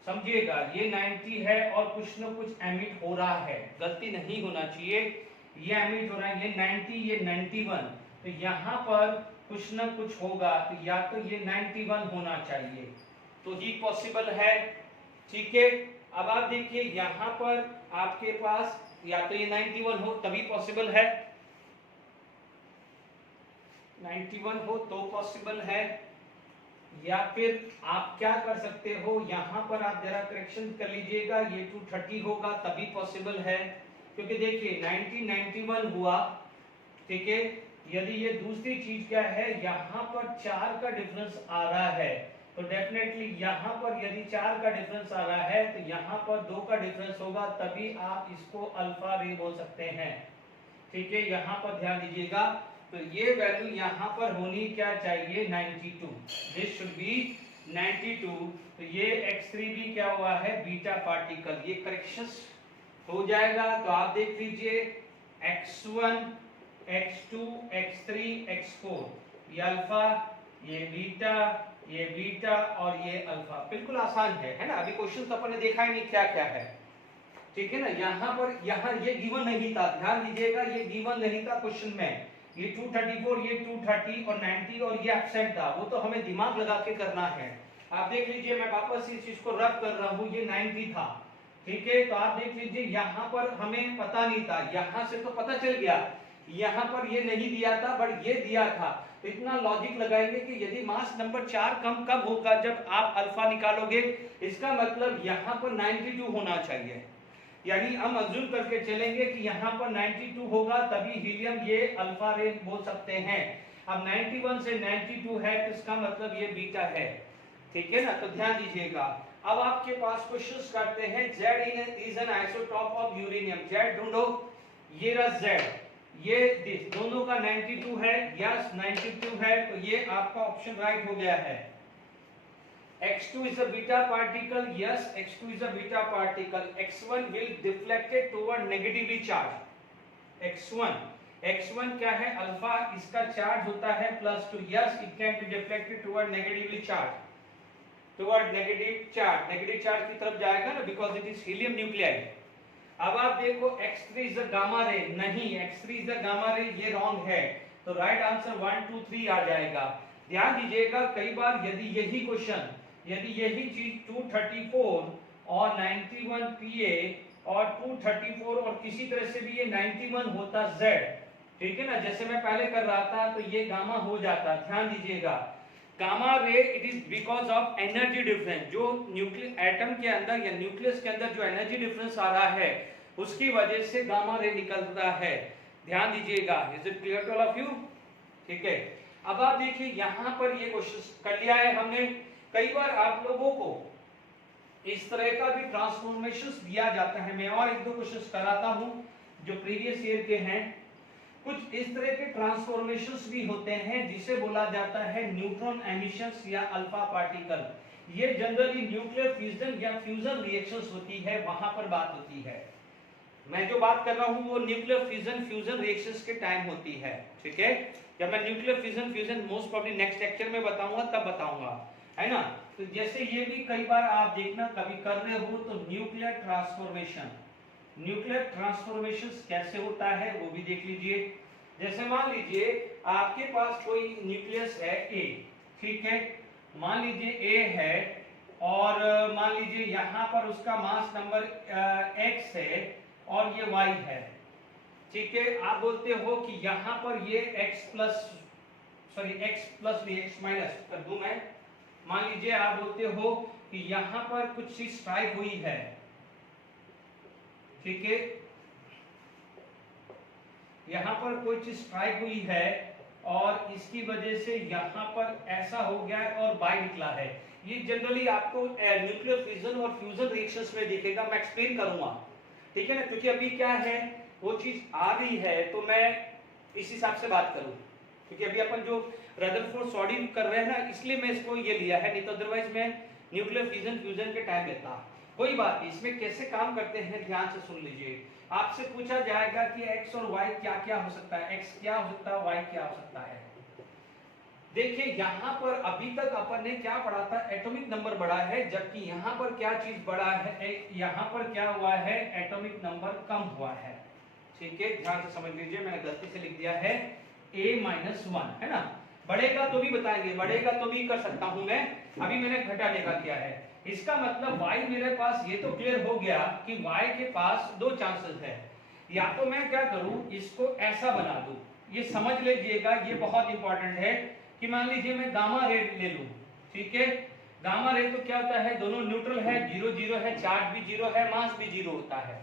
समझिएगा ये 90 है और कुछ न कुछ एमिट हो रहा है, गलती नहीं होना चाहिए, ये एमिट हो रहा है, ये 90 ये 91, तो यहाँ पर कुछ न कुछ होगा, तो या तो ये 91 होना चाहिए तो ही पॉसिबल है। ठीक है, अब आप देखिए यहाँ पर आपके पास या तो ये 91 हो तभी पॉसिबल है, 91 हो तो पॉसिबल है, या फिर आप क्या कर सकते हो, यहाँ पर आप जरा करेक्शन कर लीजिएगा, ये 230 होगा तभी पॉसिबल है, क्योंकि देखिए 1991 हुआ, ठीक है। यदि ये दूसरी चीज क्या है, यहाँ पर 4 का डिफरेंस आ रहा है, तो डेफिनेटली यहाँ पर यदि 4 का डिफरेंस आ रहा है तो यहाँ पर 2 का डिफरेंस होगा, तभी आप इसको अल्फा रे बोल सकते हैं, ठीक है। यहाँ पर ध्यान दीजिएगा, तो ये वैल्यू यहाँ पर होनी क्या चाहिए, 92, दिस शुड बी 92। तो ये x3 भी क्या हुआ है, बीटा पार्टिकल, ये करेक्शन हो जाएगा। तो आप देख लीजिए x1 x2 x3 x4, ये अल्फा, ये बीटा और ये अल्फा, बिल्कुल आसान है ना। अभी क्वेश्चन तो अपन ने देखा ही नहीं क्या क्या है, ठीक है ना। यहाँ ये गिवन नहीं था, ध्यान दीजिएगा, ये गिवन नहीं था क्वेश्चन में, ये 234, ये 230 और 90 और ये एब्सेंट था, वो तो हमें दिमाग लगा के करना है। आप देख लीजिए, मैं वापस इस चीज को रब कर रहा हूँ, ये 90 था, ठीक है। तो आप देख लीजिए यहाँ पर हमें पता नहीं था, यहाँ से तो पता चल गया, यहाँ पर ये नहीं दिया था बट ये दिया था। तो इतना लॉजिक लगाएंगे कि यदि मास नंबर 4 कम कब होगा, जब आप अल्फा निकालोगे, इसका मतलब यहाँ पर 92 होना चाहिए, यानी हम अज्यूम करके चलेंगे कि यहाँ पर 92 होगा तभी हीलियम ये अल्फा रे बोल सकते हैं। अब 91 से 92 है तो इसका मतलब ये बीटा है, ठीक है ना। तो ध्यान दीजिएगा, अब आपके पास क्वेश्चंस करते हैं, Z is an isotope of uranium, Z ढूंढो, ये रहा Z, ये दोनों का 92 है, यस 92 है, तो ये आपका ऑप्शन राइट हो गया है। X2 is a beta particle, yes, X2 is a beta particle, X1 will deflected toward negatively charged, X1 क्या है, अल्फा, इसका चार्ज होता है +2, yes, it can be deflected toward negatively charged, toward negative charge की तरफ जाएगा ना, because it is helium nuclei। अब आप देखो X3 is a gamma ray, नहीं, X3 is a gamma ray, ये रॉन्ग है, तो राइट आंसर 1 2 3 आ जाएगा। ध्यान दीजिएगा, कई बार यदि यही क्वेश्चन, यदि यही चीज 234 और 91 Pa और 234 और किसी तरह से भी ये 91 होता Z, ठीक है ना, जैसे मैं पहले कर रहा था, तो ये गामा हो जाता। ध्यान दीजिएगा, gamma ray it is because of energy difference, जो न्यूक्लियस एटम के अंदर या न्यूक्लियस के अंदर जो एनर्जी डिफरेंस आ रहा है उसकी वजह से गामा रे निकलता है। ध्यान दीजिएगा, is it clear to all of you, ठीक है। अब आप देखिए यहाँ पर ये क्वेश्चन कर लिया है हमने। कई बार आप लोगों को इस तरह का भी ट्रांसफॉर्मेशंस दिया जाता है, मैं और एक दो क्वेश्चंस कराता हूं जो प्रीवियस ईयर के हैं। कुछ इस तरह के ट्रांसफॉर्मेशंस भी होते हैं जिसे बोला जाता है न्यूट्रॉन एमिशंस या अल्फा पार्टिकल। ये जनरली न्यूक्लियर फ्यूजन या फ्यूजन रिएक्शंस होती है, वहां पर बात होती है। मैं जो बात कर रहा हूं वो न्यूक्लियर फ्यूजन रिएक्शंस के टाइम होती है, ठीक है। जब मैं nuclear fusion most probably next lecture में बताऊंगा, तब बताऊंगा, है ना। तो जैसे ये भी कई बार आप देखना कभी कर रहे हो, तो न्यूक्लियर ट्रांसफॉर्मेशन कैसे होता है वो भी देख लीजिए। जैसे मान लीजिए आपके पास कोई न्यूक्लियस है A, ठीक है, मान लीजिए A है और मान लीजिए यहाँ पर उसका मास नंबर X है और ये Y है, ठीक है। आप बोलते हो कि यहाँ पर ये X प्लस X माइनस कर दूं मैं। मान लीजिए आप बोलते हो कि यहाँ पर कुछ चीज स्ट्राइक हुई है, ठीक है, यहाँ पर कोई चीज स्ट्राइक हुई है और इसकी वजह से यहाँ पर ऐसा हो गया है और बाय निकला है। ये जनरली आपको न्यूक्लियर फिजन और फ्यूजन रिएक्शंस में दिखेगा, मैं एक्सप्लेन करूंगा, ठीक है ना। क्योंकि अभी क्या है, वो चीज आ रही है तो मैं इस हिसाब से बात करूं, क्योंकि अभी अपन जो रदरफोर्ड सॉडियम कर रहे हैं ना, इसलिए मैं इसको ये लिया है, नहीं तो अदरवाइज मैं न्यूक्लियर फ्यूजन के टाइम लेता। कोई बात नहीं, इसमें कैसे काम करते हैं ध्यान से सुन लीजिए। आपसे पूछा जाएगा कि x और y क्या क्या हो सकता है, x क्या हो सकता है, y क्या हो सकता है। देखिए यहाँ पर अभी तक अपन ने क्या पढ़ा था, एटॉमिक नंबर बढ़ा है, जबकि यहाँ पर क्या चीज बढ़ा है, यहाँ पर क्या हुआ है, एटॉमिक नंबर कम हुआ है, ठीक है। ध्यान से समझ लीजिए, मैंने गलती से लिख दिया है A-1, है ना। बढ़ेगा तो भी बताएंगे, बढ़ेगा तो भी कर सकता हूं मैं, अभी मैंने घटाने का किया है। इसका मतलब y मेरे पास ये तो क्लियर हो गया कि y के पास दो चांसेस है, या तो मैं क्या करूं इसको ऐसा बना दूं, ये समझ लीजिएगा, ये बहुत इंपॉर्टेंट है कि मान लीजिए मैं गामा रे ले लूं, ठीक है। गामा रे तो क्या होता है, दोनों न्यूट्रल है, 0 0 है, चार्ज भी 0 है, मास भी 0 होता है।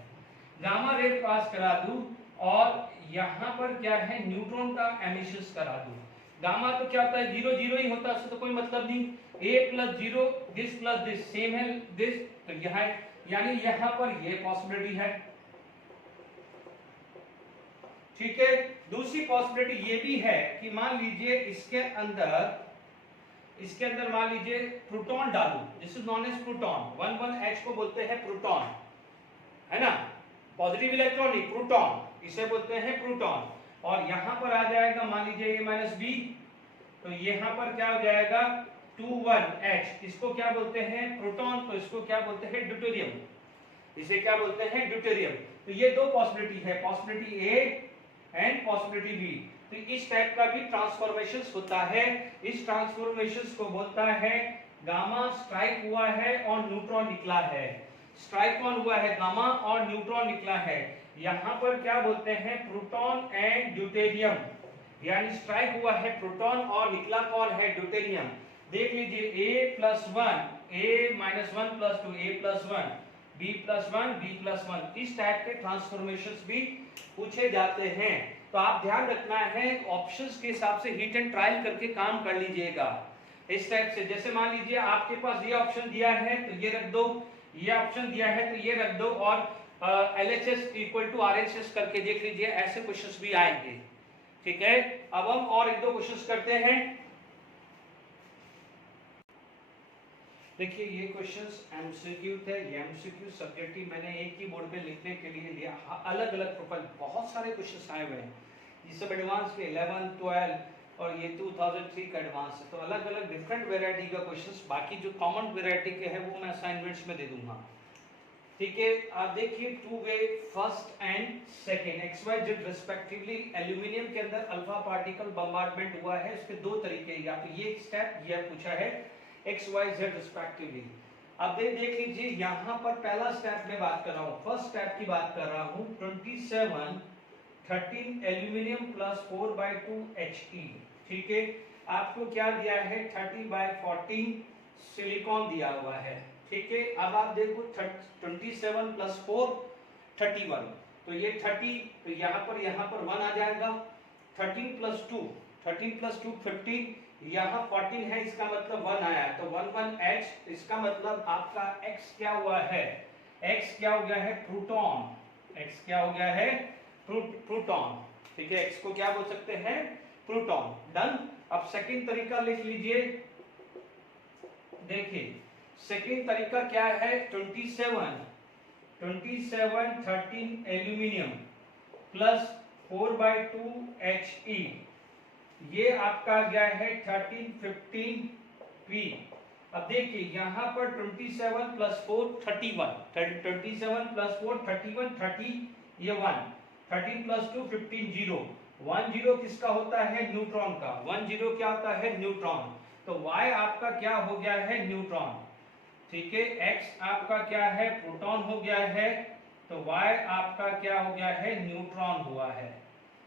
गामा रे पास करा दूं और यहाँ पर क्या है न्यूट्रॉन का एमिशन करा दूं। गामा तो क्या होता है 0 0 ही होता है, उससे तो कोई मतलब नहीं। a plus 0 this plus this same है दिस, तो यहाँ यानी यहाँ पर ये पॉसिबिलिटी है, ठीक है। दूसरी पॉसिबिलिटी ये भी है कि मान लीजिए इसके अंदर मान लीजिए प्रोटॉन डालूं, this is known as proton, 11H को बोलते हैं प्रोटॉन, है ना, पॉजिटिव इलेक्ट्रॉन नहीं प्रोटॉन, इसे बोलते हैं प्रोटॉन। और यहां पर आ जाएगा मान लीजिए a माइनस बी, तो यहां पर क्या हो जाएगा 21H, इसको क्या बोलते हैं प्रोटॉन, तो इसको क्या बोलते हैं ड्यूटेरियम, इसे क्या बोलते हैं ड्यूटेरियम। तो ये दो पॉसिबिलिटी है, possibility A and possibility B. तो इस टाइप का भी ट्रांसफॉर्मेशंस होता है, इस ट्रांसफॉर्मेशंस को बोलता है गामा स्ट्राइक हुआ है और न्यूट्रॉन निकला है, स्ट्राइक ऑन हुआ है गामा और न्यूट्रॉन निकला है। यहां पर क्या बोलते हैं प्रोटॉन एंड ड्यूटेरियम, यानी स्ट्राइक हुआ है प्रोटॉन और निकला कौन है ड्यूटेरियम। देख लीजिए a plus 1 a minus 1 plus 2 a plus 1 b plus 1 b plus 1, इस टाइप के ट्रांसफॉर्मेशंस भी पूछे जाते हैं। तो आप ध्यान रखना है ऑप्शंस के हिसाब से हिट एंड ट्रायल करके काम कर लीजिएगा इस टाइप से। जैसे मान लीजिए आपके पास ये ऑप्शन दिया है तो ये रख दो, ये ऑप्शन दिया है तो ये रख दो, और LHS इक्वल टू RHS करके देख लीजिए, ऐसे क्वेश्चंस भी आएंगे, ठीक है। अब हम और एक दो क्वेश्चंस करते हैं। देखिए ये क्वेश्चंस एमसीक्यू थे, ये एमसीक्यू सब्जेक्टिव मैंने एक ही बोर्ड पे लिखने के लिए लिया, अलग अलग प्रोफाइल बहुत सारे क्वेश्चंस आए हुए हैं, ये सब एडवांस के 11 12 और ये 2003 का एडवांस है, तो अलग अलग डिफरेंट वैरायटी का क्वेश्चंस, बाकी जो कॉमन वैरायटी के है वो मैं असाइनमेंट्स में दे दूंगा, ठीक है। आप देखिए two way first and second XYZ respectively aluminium के अंदर अल्फा पार्टिकल बम्बार्डमेंट हुआ है, उसके दो तरीके, या तो ये स्टेप यह पूछा है XYZ रिस्पेक्टिवली। अब देख लीजिए यहाँ पर पहला स्टेप में बात कर रहा हूँ, फर्स्ट स्टेप की बात कर रहा हूँ, 27 13 एल्यूमिनियम प्लस 4/2 He, ठीक है। आपको क्या दिया है 30/14 सिलिकॉन दिया हुआ है, ठीक है। अब आप देखो 27 प्लस 4 31, तो ये 30, तो यहाँ पर 1 आ जाएगा, 13 प्लस 2 15, यहाँ 14 है, इसका मतलब 1 आया है, तो 11H, इसका मतलब आपका X क्या हुआ है, X क्या हो गया है प्रोटॉन, X क्या हो गया है प्रोटॉन, ठीक है। X को क्या बोल सकते हैं प्रोटॉन, डन। अब सेकंड तरीका लिख लीजिए, देखिए सेकंड तरीका क्या है 27 13 एल्यूमिनियम प्लस 4/2 He, ये आपका गया है 13 15 P। अब देखिए यहाँ पर 27 प्लस 4 31, 27 प्लस 4 31 30, ये 1 13 प्लस 2 15 0, 1 0 किसका होता है न्यूट्रॉन का, 1 0 क्या होता है न्यूट्रॉन, तो Y आपका क्या हो गया है न्यूट्रॉन, ठीक है। X आपका क्या है प्रोटॉन हो गया है, तो Y आपका क्या हो गया है न्यूट्रॉन हुआ है,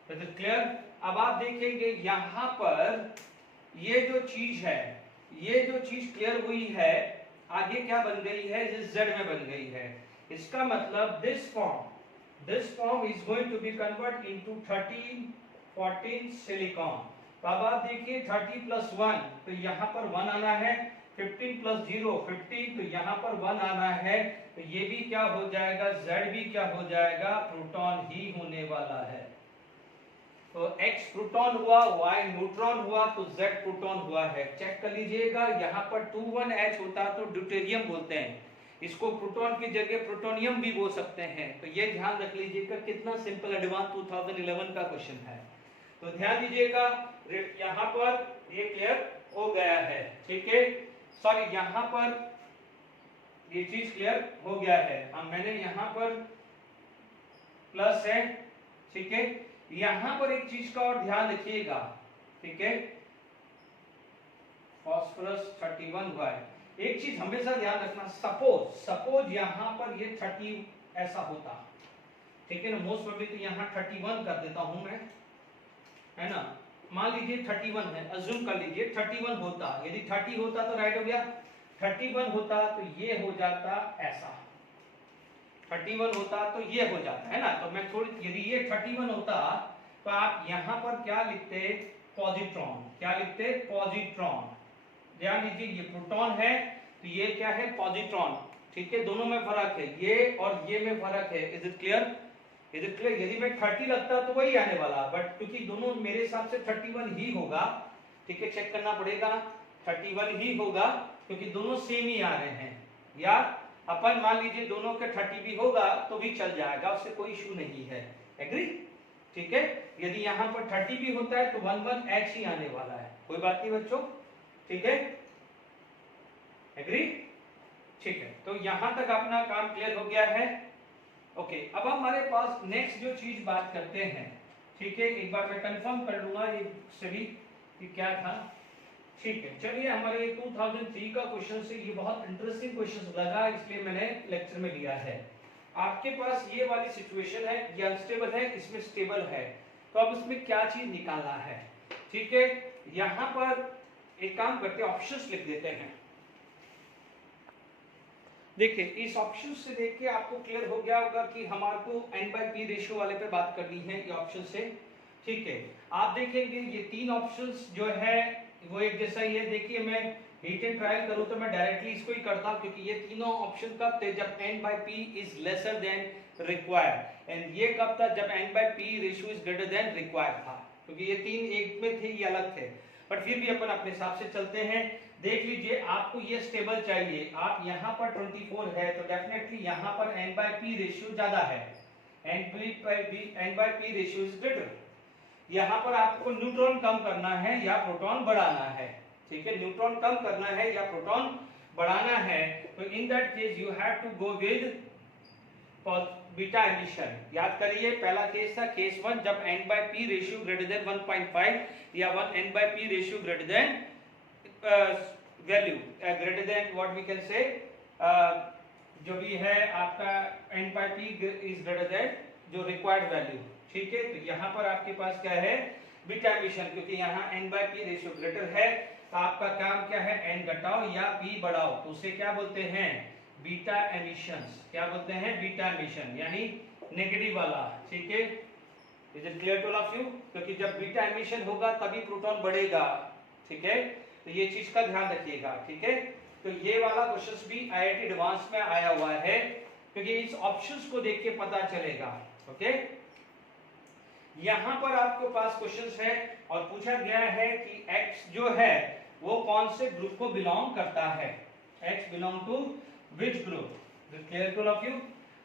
तो क्लियर। अब आप देखेंगे यहाँ पर ये जो चीज है, ये जो चीज क्लियर हुई है, आगे क्या बन गई है, जिस Z में बन गई है, इसका मतलब this form is going to be convert into 13 14 silicon. तो अब आप देखिए 30 प्लस 1, तो यहाँ पर 1 आना है, 15 प्लस 0 15, तो यहाँ पर 1 आना है, तो ये भी क्या हो जाएगा, Z भी क्या हो जाएगा प्रोटॉन ही होने वाला है। तो X प्रोटॉन हुआ, Y न्यूट्रॉन हुआ, तो Z प्रोटॉन हुआ है। चेक कर लीजिएगा, यहाँ पर 21H होता तो ड्यूटेरियम बोलते हैं, इसको प्रोटॉन की जगह प्रोटोनियम भी बोल सकते हैं। तो ये ध्यान रख लीजिएगा, कितना सिंपल एडवांस 2011 का क्वेश्चन है, तो ध्यान दीजिएगा। यहाँ पर ये क्लियर हो गया है, ठीक है। सॉरी यहाँ पर ये चीज क्लियर हो गया है, अब मैंने यहाँ पर प्लस है, ठीक है। यहां पर एक चीज का और ध्यान रखिएगा, ठीक है, फास्फोरस 31 हुआ है, एक चीज हमेशा ध्यान रखना, सपोज यहाँ पर ये 30 ऐसा होता, ठीक है ना, मोस्ट प्रोबेबली तो यहाँ 31 कर देता हूं मैं, है ना, मान लीजिए 31 है, अज्यूम कर लीजिए 31 होता, यदि 30 होता तो राइट हो गया, 31 होता तो ये हो जाता ऐसा, 31 होता तो ये हो जाता, है ना। तो मैं थोड़ी, यदि ये 31 होता तो आप यहाँ पर क्या लिखते, पॉजिट्रॉन, क्या लिखते, पॉजिट्रॉन। ध्यान दीजिए ये प्रोटॉन है तो ये क्या है, पॉजिट्रॉन, ठीक है, दोनों में फर्क है, ये और ये में फर्क है। Is it clear, is it clear. यदि मैं 30 लगता तो वही आने वाला, बट क्योंकि दोनों मेरे हिसाब से 31 ही होगा, ठीक है, चेक करना पड़ेगा, 31 ही होगा क्योंकि दोनों सेम ही आ रहे हैं, या अपन मान लीजिए दोनों के 30 भी होगा तो भी चल जाएगा, उससे कोई इशू नहीं है, एग्री, ठीक है। यदि यहाँ पर 30 भी होता है तो 11H ही आने वाला है, कोई बात नहीं बच्चों, ठीक है, एग्री, ठीक है। तो यहां तक अपना काम क्लियर हो गया है, ओके। अब हमारे पास नेक्स्ट जो चीज बात करते हैं, ठीक है, एक बार मैं कंफर्म कर लूंगा ये सभी कि क्या था, ठीक है। चलिए, हमारे 2003 का क्वेश्चन से ये बहुत इंटरेस्टिंग क्वेश्चन लगा, इसलिए मैंने लेक्चर में लिया है। आपके पास ये वाली सिचुएशन है, ये अनस्टेबल है, इसमें स्टेबल है, तो अब इसमें क्या चीज निकालना है, ठीक है। यहां पर एक काम करते हैं, ऑप्शंस लिख देते हैं। देखिए, इस ऑप्शन से देख के आपको क्लियर हो गया होगा कि हमारे को n/p रेशियो वाले पे बात करनी है, ये ऑप्शन से, ठीक है। आप देखेंगे ये तीन ऑप्शंस जो है वो एक जैसा ही है। देखिए, मैं हीट एंड ट्रायल करूं तो मैं डायरेक्टली इसको ही करता हूं, क्योंकि ये तीनों ऑप्शन कब थे, जब n/p is lesser than required, and ये कब था, जब n/p ratio is greater then required था, क्योंकि ये तीन एक में थे, ये अलग थे, बट फिर भी अपन अपने हिसाब से चलते हैं। देख लीजिए, आपको ये स्टेबल चाहिए, आप यहाँ पर 24 है तो डेफिनेटली यहाँ पर n/p रेशियो ज्यादा है, n/p रेशियो इज ग्रेटर। यहाँ पर आपको न्यूट्रॉन कम करना है या प्रोटॉन बढ़ाना है, ठीक है, न्यूट्रॉन कम करना है या प्रोटॉन बढ़ाना है, तो in that case you have to go with beta emission. याद करिए, पहला केस था केस 1, जब n/p रेशियो ग्रेटर देन 1.5 या 1n/p ratio greater than value greater than what we can say, जो भी है आपका n/p इज ग्रेटर देन जो रिक्वायर्ड वैल्यू, ठीक है। तो यहाँ पर आपके पास क्या है, बीटा एमिशन, क्योंकि यहाँ n/p रेशियो ग्रेटर है, तो आपका काम क्या है, n घटाओ या p बढ़ाओ, तो उसे क्या बोलते हैं, बीटा एमिशंस। क्या बोलते हैं, बीटा एमिशन, यानी नेगेटिव वाला, ठीक है। Is it clear to all of you, क्योंकि जब बीटा एमिशन होगा तभी प्रोटॉन बढ़ेगा, ठीक है, तो ये चीज का ध्यान रखिएगा, ठीक है। तो ये वाला क्वेश्चन भी IIT एडवांस में आया हुआ है, क्योंकि इस ऑप्शंस को देख के पता चलेगा, ओके। यहां पर आपको पास क्वेश्चंस है और पूछा गया है कि x जो है वो कौन से ग्रुप को बिलोंग करता है, x belong to which group, clear to all of you.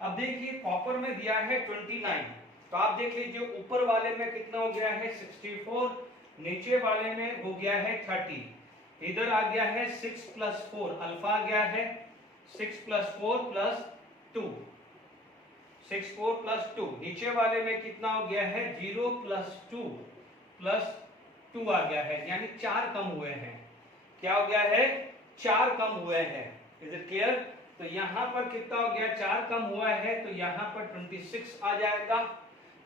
अब देखिए, कॉपर में दिया है 29, तो आप देख लीजिए ऊपर वाले में कितना हो गया है 64, नीचे वाले में हो गया है 30, इधर आ गया है 6 + 4, अल्फा आ गया है 6 + 4 + 2, 6 4 + 2, नीचे वाले में कितना हो गया है 0 + 2 + 2 आ गया है, यानी 4 कम हुए हैं। क्या हो गया है, 4 कम हुए हैं। Is it clear. तो यहाँ पर कितना हो गया, 4 कम हुआ है, तो यहाँ पर 26 आ जाएगा,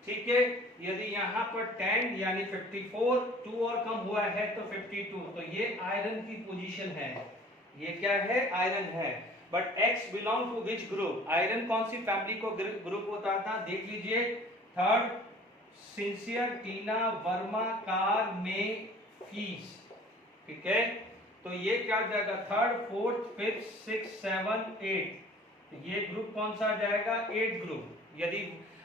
ठीक है। यदि यहाँ पर 10 यानी 54, 2 और कम हुआ है तो 52, तो ये आयरन की पोजीशन है, ये क्या है, आयरन है। But x belong to which group, iron कौन सी फैमिली को ग्रुप होता था, देख लीजिए, third sincere, Tina, Verma, car, में, फीस, ठीक है। तो ये क्या हो जाएगा, थर्ड, फोर्थ, फिफ्थ, 6, 7, 8, ये ग्रुप कौन सा आ जाएगा, 8 ग्रुप। यदि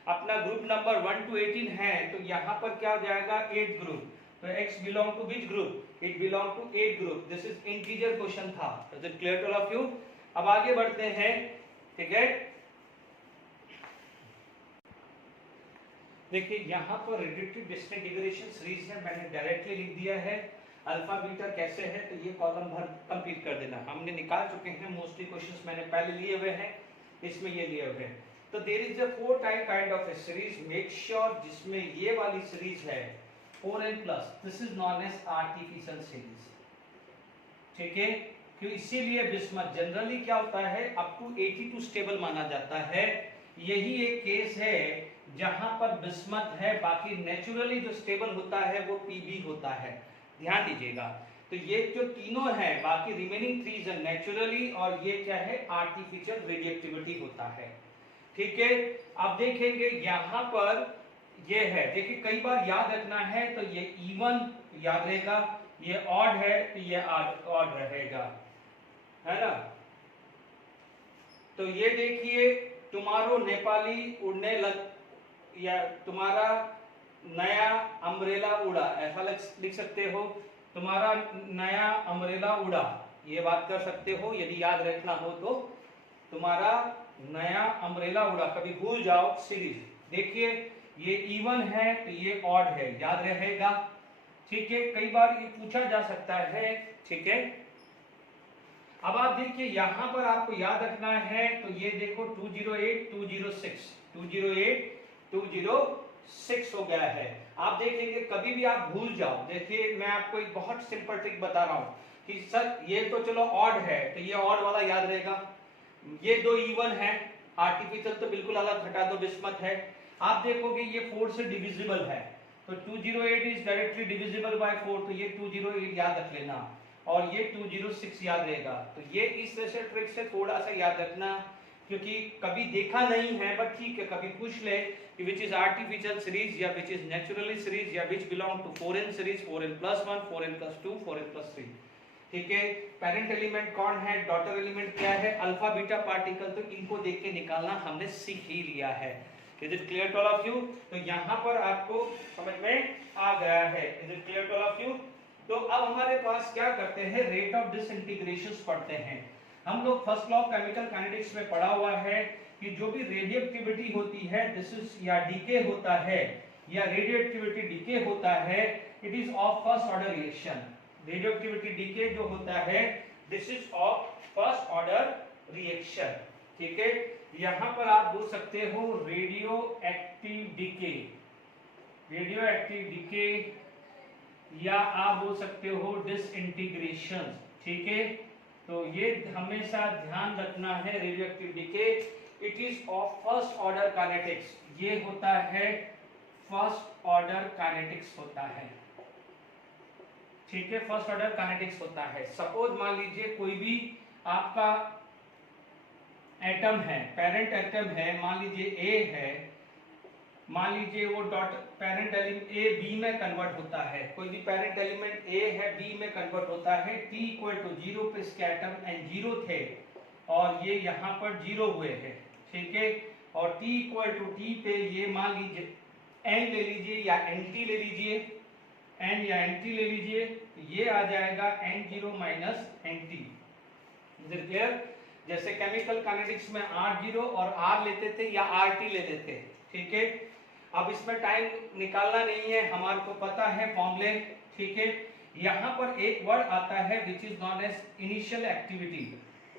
अपना ग्रुप नंबर 1 to 18 है तो यहाँ पर क्या हो जाएगा, 8 ग्रुप। तो x belong to which group, it belong to 8 group. This is integer question था। Is it clear to all of you. अब आगे बढ़ते हैं, ठीक है। देखिए, यहाँ पर रिलेटिव डिसइंटीग्रेशन सीरीज है, मैंने डायरेक्टली लिख दिया है। अल्फा बीटा कैसे है, तो ये कॉलम भर कंप्लीट कर देना, हमने निकाल चुके हैं, मोस्टली क्वेश्चंस मैंने पहले लिए हुए हैं, इसमें ये लिए हुए हैं। तो there is a 4 type kind of a series, make sure जिसमें ये वाली सीरीज है 4n+, this is known as artificial series, ठीक है। कि इसीलिए बिस्मथ जनरली क्या होता है अप टू 82 स्टेबल माना जाता है। यही एक केस है जहां पर बिस्मथ है, बाकी नेचुरली जो स्टेबल होता है वो पीबी होता है, ध्यान दीजिएगा। तो ये जो तीनों है, बाकी रिमेनिंग थ्री इज नेचुरली, और ये क्या है आर्टिफिशियल रेडियोएक्टिविटी होता है। ठीक है, अब देखेंगे यहां पर ये है, देखिए कई बार याद रखना है तो ये इवन याद रहेगा, ये ऑड है तो ये ऑड रहेगा, है ना। तो ये देखिए तुम्हारो नेपाली उड़ने लग, या तुम्हारा नया अम्ब्रेला उड़ा, ऐसा लिख सकते हो, तुम्हारा नया अम्ब्रेला उड़ा, ये बात कर सकते हो यदि याद रखना हो तो। तुम्हारा नया अम्ब्रेला उड़ा, कभी भूल जाओ सीरीज। देखिए ये इवन है तो ये ऑड है, याद रहेगा। ठीक है, कई बार ये पूछा जा सकता है। ठीक है, अब आप देखिए यहां पर आपको याद रखना है, तो ये देखो 208 206 208 206 हो गया है। आप देखेंगे कभी भी आप भूल जाओ, देखिए मैं आपको एक बहुत सिंपल ट्रिक बता रहा हूं कि सर ये तो चलो ऑड है तो ये ऑड वाला याद रहेगा, ये दो इवन है, आर्टिफिशियल तो बिल्कुल अलग, हटा दो, बिस्मथ है। आप देखोगे ये 4 से डिविजिबल है, तो 208 इज डायरेक्टली डिविजिबल बाय 4, तो ये 208 याद रख लेना, और ये 206 याद रहेगा। तो ये इस तरह से ट्रिक से थोड़ा सा याद रखना, क्योंकि कभी देखा नहीं है, बट ठीक है कभी पूछ ले कि विच इज आर्टिफिशियल सीरीज या विच इज नेचुरली सीरीज या which belong to 4n series, 4n+1 4n+2 4n+3। ठीक है, पेरेंट एलिमेंट कौन है, डॉटर एलिमेंट क्या है, अल्फा बीटा पार्टिकल, तो इनको देख के निकालना हमने सीख ही लिया है। Is it clear to all of you? तो यहाँ पर आपको समझ में आ गया है। Is it clear to all of you? तो अब हमारे पास क्या करते हैं, रेट ऑफ डिसइंटीग्रेशन पढ़ते हैं। हम लोग first law of chemical kinetics में पढ़ा हुआ है कि जो भी रेडियोएक्टिविटी होती है, दिस इज या डीके होता है या रेडियोएक्टिविटी डीके होता है, it is of first order reaction. Radioactivity decay जो होता है, this is of first order reaction. ठीक है, यहां पर आप बोल सकते हो radioactive decay, radioactive decay, या आप बोल सकते हो डिसइंटीग्रेशन। ठीक है, तो ये हमेशा ध्यान रखना है, radioactive decay it is of first order kinetics, ये होता है फर्स्ट ऑर्डर काइनेटिक्स होता है। ठीक है, फर्स्ट ऑर्डर काइनेटिक्स होता है। सपोज मान लीजिए कोई भी आपका एटम है, पेरेंट एटम है, मान लीजिए ए है, मान लीजिए वो dot parent element A B में कन्वर्ट होता है, कोई भी पेरेंट एलिमेंट ए है बी में कन्वर्ट होता है, t = 0 पे इसके एटम एंड 0 थे और ये यहाँ पर 0 हुए हैं। ठीक है, और t = t पे ये मान लीजिए n ले लीजिए या nt ले लीजिए, n या nt ले लीजिए, ये आ जाएगा n0 - nt। Is it clear? जैसे केमिकल काइनेटिक्स में R0 और R लेते थे या RT ले लेते। ठीक है, अब इसमें टाइम निकालना नहीं है, हमारे को पता है फॉर्मूले। ठीक है, यहाँ पर एक वर्ड आता है which is known as initial activity.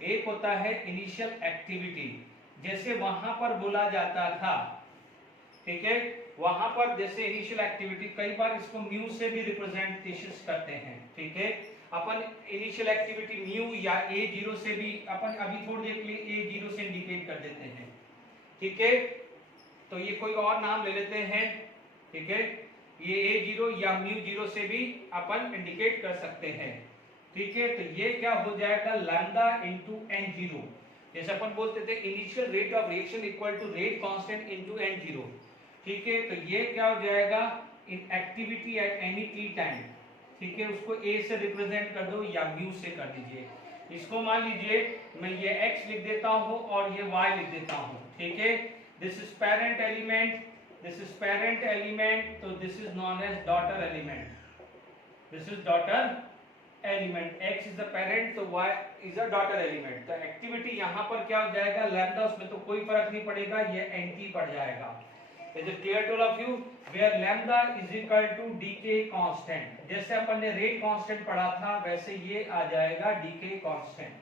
एक होता है इनिशियल एक्टिविटी, जैसे वहां पर बोला जाता था। ठीक है, वहां पर जैसे इनिशियल एक्टिविटी, कई बार इसको म्यू से भी रिप्रेजेंटेशन करते हैं। ठीक है, अपन इनिशियल एक्टिविटी म्यू या A0 से भी अपन अभी थोड़ी देर के लिए A0 से इंडिकेट कर देते हैं। ठीक है, तो ये कोई और नाम ले लेते हैं। ठीक है, ये A0 या μ0 से भी अपन इंडिकेट कर सकते हैं। ठीक है, तो ये क्या हो जाएगा लैम्डा इनटू n0, जैसे अपन बोलते थे initial rate of reaction equal to rate constant into n0। ठीक है, तो ये क्या हो जाएगा in activity at any T time. ठीक है, उसको a से रिप्रेजेंट कर दो या म्यू से कर दीजिए। इसको मान लीजिए मैं ये x लिख देता हूं और ये y लिख देता हूं। ठीक है, this is parent element, this is parent element, so this is known as daughter element, this is daughter element, x is the parent तो y is a daughter element। तो एक्टिविटी यहाँ पर क्या हो जाएगा लैम्डा, उसमें तो कोई फर्क नहीं पड़ेगा, ये nt पड़ जाएगा। Is it clear to all of you? Where lambda is equal to decay constant, जैसे अपन ने rate constant पढ़ा था वैसे ये आ जाएगा decay constant,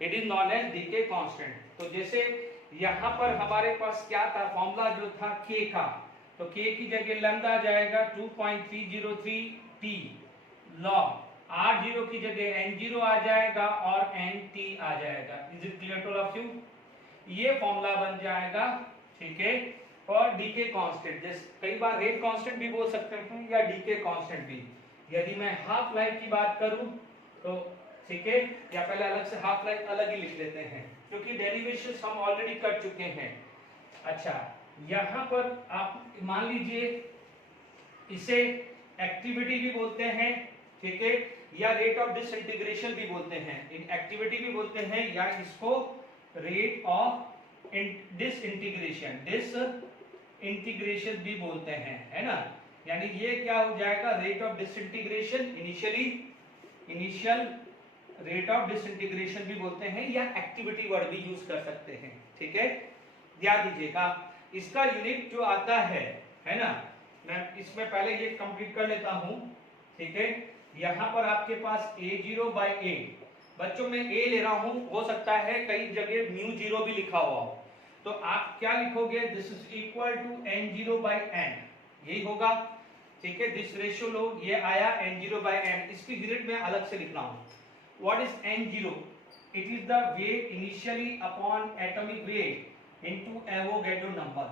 it is known as decay constant। तो जैसे यहाँ पर हमारे पास क्या था फॉर्मूला जो था k का, तो k की जगह लैम्डा आ जाएगा 2.303 t log R0 की जगह N0 आ जाएगा और NT आ जाएगा। Is it clear two of you? ये फॉर्मूला बन जाएगा, ठीक है। और डीके कांस्टेंट, जैसे कई बार रेट कांस्टेंट भी बोल सकते हैं या डीके कांस्टेंट भी। यदि मैं हाफ लाइफ की बात करूं तो ठीक है, या पहले अलग से हाफ लाइफ अलग ही लिख लेते हैं क्योंकि डेरिवेशंस हम ऑलरेडी कर चुके हैं। अच्छा, यहां पर आप मान लीजिए इसे एक्टिविटी भी बोलते हैं, ठीक है, या रेट ऑफ डिसइंटीग्रेशन भी बोलते हैं। इन एक्टिविटी भी बोलते हैं या इसको रेट ऑफ डिसइंटीग्रेशन भी बोलते हैं, है ना। यानी ये क्या हो जाएगा, rate of disintegration, initial rate of disintegration भी बोलते हैं या एक्टिविटी वर्ड भी यूज कर सकते हैं, ठीक है। ध्यान दीजिएगा, इसका यूनिट जो आता है ना, मैं इसमें पहले ये कंप्लीट कर लेता हूं, ठीक है। यहां पर आपके पास A0/A, बच्चों में A ले रहा हूं, हो सकता है कई जगह μ0 भी लिखा हुआ हो, तो आप क्या लिखोगे, this is equal to N0/N, यही होगा, ठीक है। दिस रेशियो लो, ये आया N0/N, इसकी यूनिट में अलग से लिख रहा हूं। What is N0? It is the weight initially upon atomic weight into Avogadro number.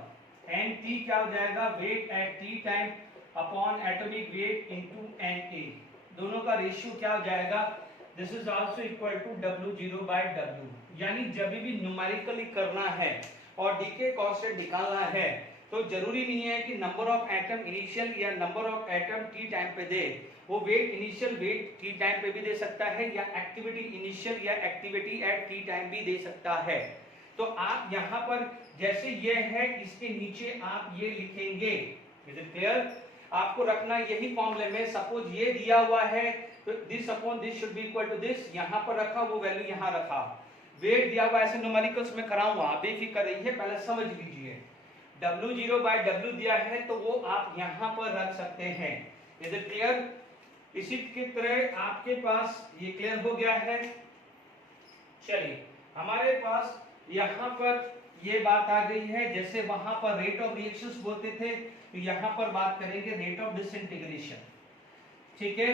NT क्या हो जाएगा, weight at T time upon atomic weight into Na, दोनों का रेशियो क्या हो जाएगा, this is also equal to W0/W। यानी जब भी न्यूमेरिकली करना है और डीके कांस्टेंट निकालना है तो जरूरी नहीं है कि नंबर ऑफ एटम इनिशियल या number of atom T time पे दे, वो weight initial weight T time पे भी दे सकता है या एक्टिविटी इनिशियल या एक्टिविटी एट टी टाइम भी दे सकता है। तो आप यहाँ पर जैसे ये है, इसके नीचे आप ये लिखेंगे, इज इट क्लियर? आपको रखना यही फॉर्मूले में, सपोज ये दिया हुआ है तो this upon this should be equal to this, यहाँ पर रखा वो वैल्यू यहाँ रखा, वेट दिया हुआ, ऐसे न्यूमेरिकल्स में कराऊंगा, आप बेफिक्र रहिए, पहले समझ लीजिए। W0/W दिया है तो वो आप यहाँ पर रख सकते हैं, इज इट क्लियर? इसी की तरह आपके पास ये क्लियर हो गया है। चलिए, हमारे पास यहाँ पर ये बात आ गई है, जैसे वहां पर रेट ऑफ रिएक्शंस बोलते थे तो यहाँ पर बात करेंगे रेट ऑफ डिसइंटीग्रेशन, ठीक है।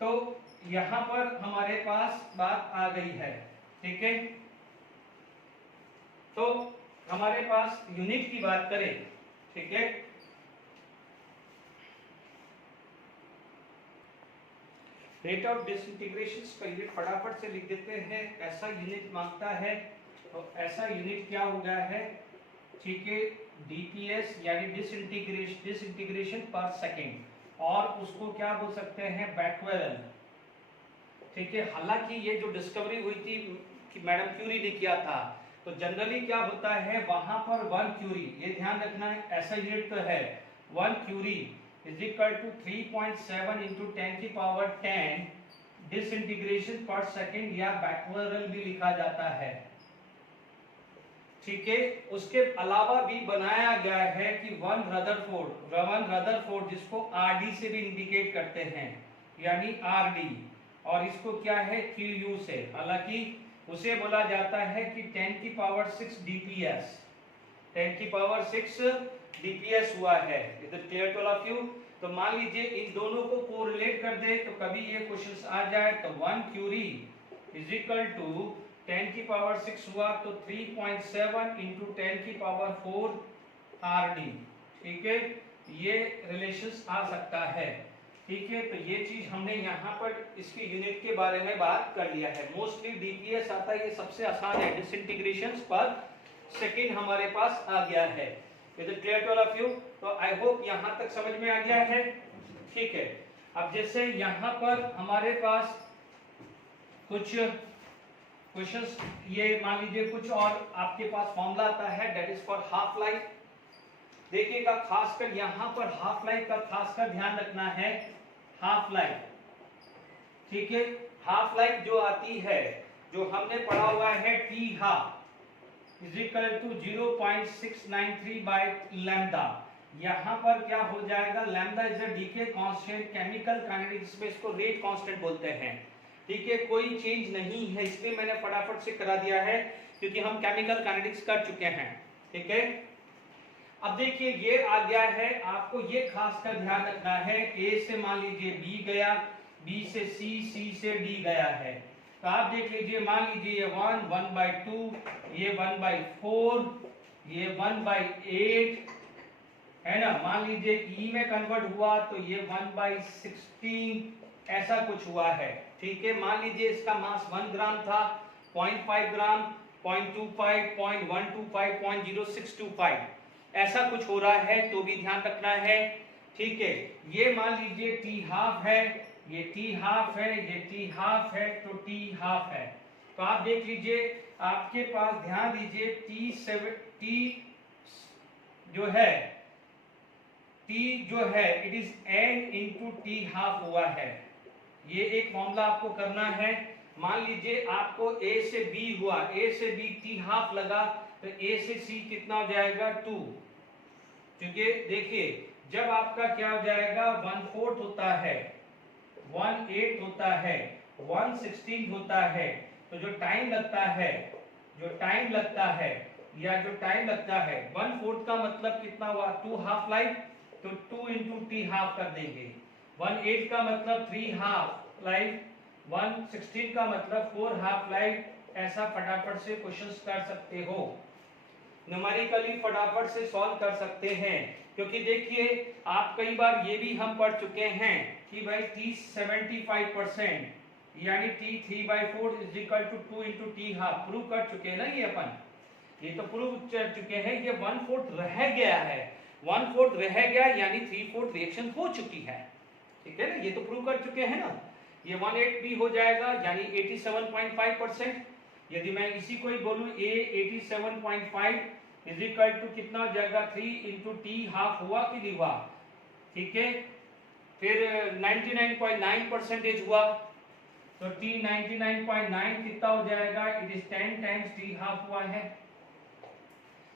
तो यहाँ पर हमारे पास बात आ गई है, ठीक है। तो हमारे पास यूनिट की बात करें, ठीक है, रेट ऑफ डिसइंटीग्रेशन का यूनिट फटाफट से लिख देते हैं। ऐसा यूनिट मांगता है तो ऐसा यूनिट क्या हो गया है, ठीक है, डीपीएस यानी डिसइंटीग्रेशन पर सेकेंड, और उसको क्या बोल सकते हैं, बैक्वेरल, ठीक है। हालांकि ये जो डिस्कवरी हुई थी कि मैडम क्यूरी ने किया था, तो जनरली क्या होता है वहां पर 1 क्यूरी, ये ध्यान रखना है, ऐसा यूनिट तो है 1 curie is equal to 3.7 into 10⁻10 disintegration per second, या बैक्वेरल भी लिखा जाता है, ठीक है। उसके अलावा भी बनाया गया है कि 1 रदरफोर्ड जिसको RD से भी इंडिकेट करते हैं, यानी RD, और इसको क्या है QU से, हालांकि उसे बोला जाता है कि 10⁶ DPS, 10⁶ DPS हुआ है। Is it clear to all of you? तो मान लीजिए इन दोनों को कोरिलेट कर दे तो कभी ये क्वेश्चन आ जाए तो 1 क्यूरी इज इक्वल टू 10⁶ हुआ तो 3.7 इंटू 10⁴ RD, ठीक है, ये रिलेशंस आ सकता है, ठीक है। तो ये चीज हमने यहाँ पर इसकी यूनिट के बारे में बात कर लिया है। मोस्टली डीपीएस आता है, ये सबसे आसान है, डिसइंटीग्रेशंस पर सेकेंड हमारे पास आ गया है। Is it clear to all of you? तो आई होप यहाँ तक समझ में आ गया है, ठीक है। अब जैसे यहाँ पर हमारे पास कुछ क्वेश्चंस, ये मान लीजिए कुछ और आपके पास फॉर्मूला आता है that is for half life. देखिएगा खासकर यहाँ पर हाफ लाइफ का खासकर ध्यान रखना है, हाफ लाइफ, ठीक है। हाफ लाइफ जो आती है, जो हमने पढ़ा हुआ है T half is equal to 0.693 by lambda, यहाँ पर क्या हो जाएगा, lambda is a decay constant, chemical kinetics में इसको रेट कांस्टेंट बोलते हैं, ठीक है। कोई चेंज नहीं है, इसलिए मैंने फटाफट से करा दिया है क्योंकि हम केमिकल काइनेटिक्स कर चुके हैं, ठीक है। अब देखिए ये आ गया है, आपको ये खास कर ध्यान रखना है, ए से मान लीजिए बी गया, बी से सी से डी गया है। तो आप देख लीजिए, मान लीजिए ये 1/2, ये 1/4, ये 1/8 है ना। मान लीजिए ई में कन्वर्ट हुआ तो ये 1/16 ऐसा कुछ हुआ है। ठीक है, मान लीजिए इसका मास 1 ग्राम था, 0.5 ग्राम, 0.25, 0.125, 0.0625 ऐसा कुछ हो रहा है, तो भी ध्यान रखना है। ठीक है, ये मान लीजिए टी हाफ है, ये टी हाफ है, ये टी हाफ है, तो टी हाफ है। तो आप देख लीजिए, आपके पास ध्यान दीजिए टी जो है, टी जो है it is n into T half हुआ है। ये एक फॉर्मूला आपको करना है। मान लीजिए आपको a से b हुआ, a से b टी हाफ लगा, तो a से c कितना हो जाएगा 2। क्योंकि देखिए जब आपका क्या हो जाएगा 1/4 होता है, 1/8 होता है, 1/16 होता है, तो जो टाइम लगता है, या जो टाइम लगता है 1/4 का मतलब कितना हुआ 2 हाफ लाइफ, तो 2 इंटू टी हाफ कर देंगे। 1/8 का मतलब 3 हाफ लाइफ, 1/16 का मतलब 4 हाफ लाइफ। ऐसा फटाफट से क्वेश्चंस कर सकते हो, न्यूमेरिकली फटाफट से सॉल्व कर सकते हैं। क्योंकि देखिए आप कई बार ये भी हम पढ़ चुके हैं कि भाई t 75% यानी t 3/4 is equal to 2 into T half, prove कर चुके हैं ना ये अपन, ये तो प्रूव कर चुके हैं। ये 1/4 रह गया है, 1/4 रह गया यानी 3/4 रिएक्शन हो चुकी है। ठीक है ना, ये तो प्रूव कर चुके हैं ना। ये 1/8 भी हो जाएगा यानी 87.5%। यदि मैं इसी को ही बोलूं a 87.5 इज इक्वल टू कितना हो जाएगा 3 इंटू टी हाफ हुआ कि नहीं हुआ। ठीक है, फिर 99.9% हुआ, तो t 99.9 कितना हो जाएगा, it is 10 times T half हुआ है।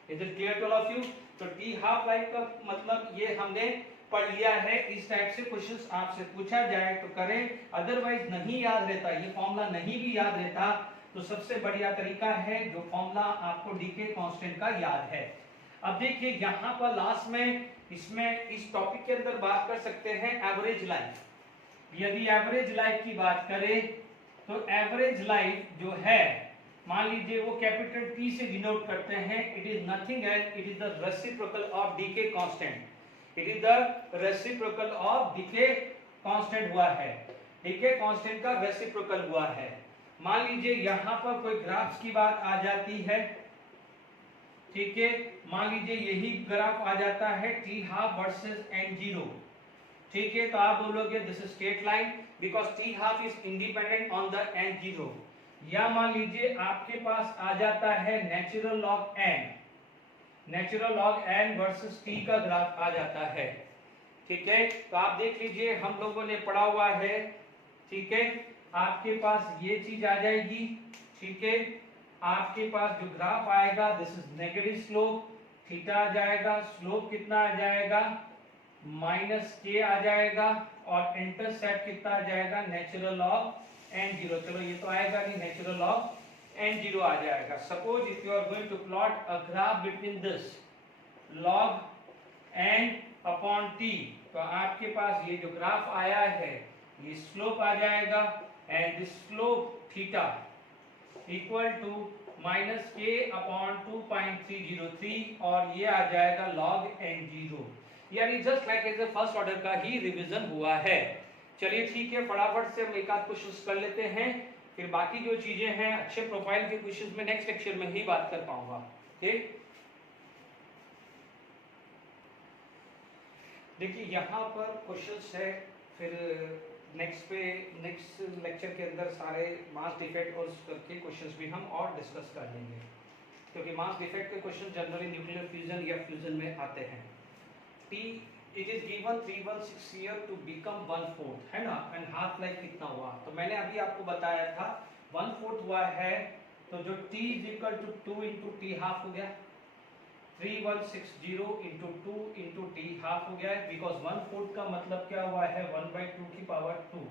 Is it clear to all of you. तो टी हाफ लाइफ का मतलब ये हमने पढ़ लिया है। इस टाइप से क्वेश्चंस आपसे पूछा जाए तो करें, अदरवाइज नहीं याद रहता, ये फॉर्मूला नहीं भी याद रहता तो सबसे बढ़िया तरीका है जो फॉर्मूला आपको डीके कांस्टेंट का याद है। अब देखिए यहाँ पर लास्ट में इसमें इस टॉपिक के अंदर बात कर सकते हैं एवरेज लाइफ। यदि एवरेज लाइफ की बात करें तो एवरेज लाइफ जो है, मान लीजिए वो कैपिटल T से डिनोट करते हैं, it is nothing else, it is the reciprocal of decay constant. It is the reciprocal of decay constant हुआ है, डीके कांस्टेंट का रेसिप्रोकल हुआ है। मान लीजिए यहाँ पर कोई ग्राफ्स की बात आ जाती है, ठीक है, मान लीजिए यही ग्राफ आ जाता है टी हाफ वर्सेस n0। ठीक है, तो आप बोलोगे this is straight line because T half is independent on the n0। या मान लीजिए आपके पास आ जाता है natural log n versus t का ग्राफ आ जाता है। ठीक है, तो आप देख लीजिए हम लोगों ने पढ़ा हुआ है। ठीक है, आपके पास ये चीज आ जाएगी। ठीक है, आपके पास जो ग्राफ आएगा this is negative slope, theta आ जाएगा, स्लोप कितना आ जाएगा -k आ जाएगा, और इंटरसेप्ट कितना आ जाएगा नेचुरल लॉग n0। चलो ये तो आएगा नहीं, नेचुरल लॉग n0 आ जाएगा। Suppose if you are going to plot a graph between this log n upon t, तो आपके पास ये जो ग्राफ आया है ये स्लोप आ जाएगा, and this slope theta equal to -k upon 2.303, और ये आ जाएगा log n0। यानी just like as first order का ही रिवीजन हुआ है। चलिए ठीक है, फटाफट से हम एक आध क्वेश्चंस कर लेते हैं, फिर बाकी जो चीजें हैं अच्छे प्रोफाइल के क्वेश्चंस में नेक्स्ट लेक्चर में ही बात कर पाऊंगा। ठीक, देखिए यहाँ पर क्वेश्चंस है, फिर नेक्स्ट लेक्चर के अंदर सारे मास डिफेक्ट और के क्वेश्चंस भी हम और डिस्कस कर लेंगे, क्योंकि मास डिफेक्ट के क्वेश्चन जनरली न्यूक्लियर फ्यूजन या फ्यूजन में आते हैं। T it is given 316 year to become 1/4 है ना, एंड हाफ लाइफ कितना हुआ, तो मैंने अभी आपको बताया था 1/4 हुआ है, तो जो T is equal to 2 into T half हो गया, 3160 into 2 into T हाफ हो गया है, बिकॉज 1/4 का मतलब क्या हुआ है 1/2 की power 2।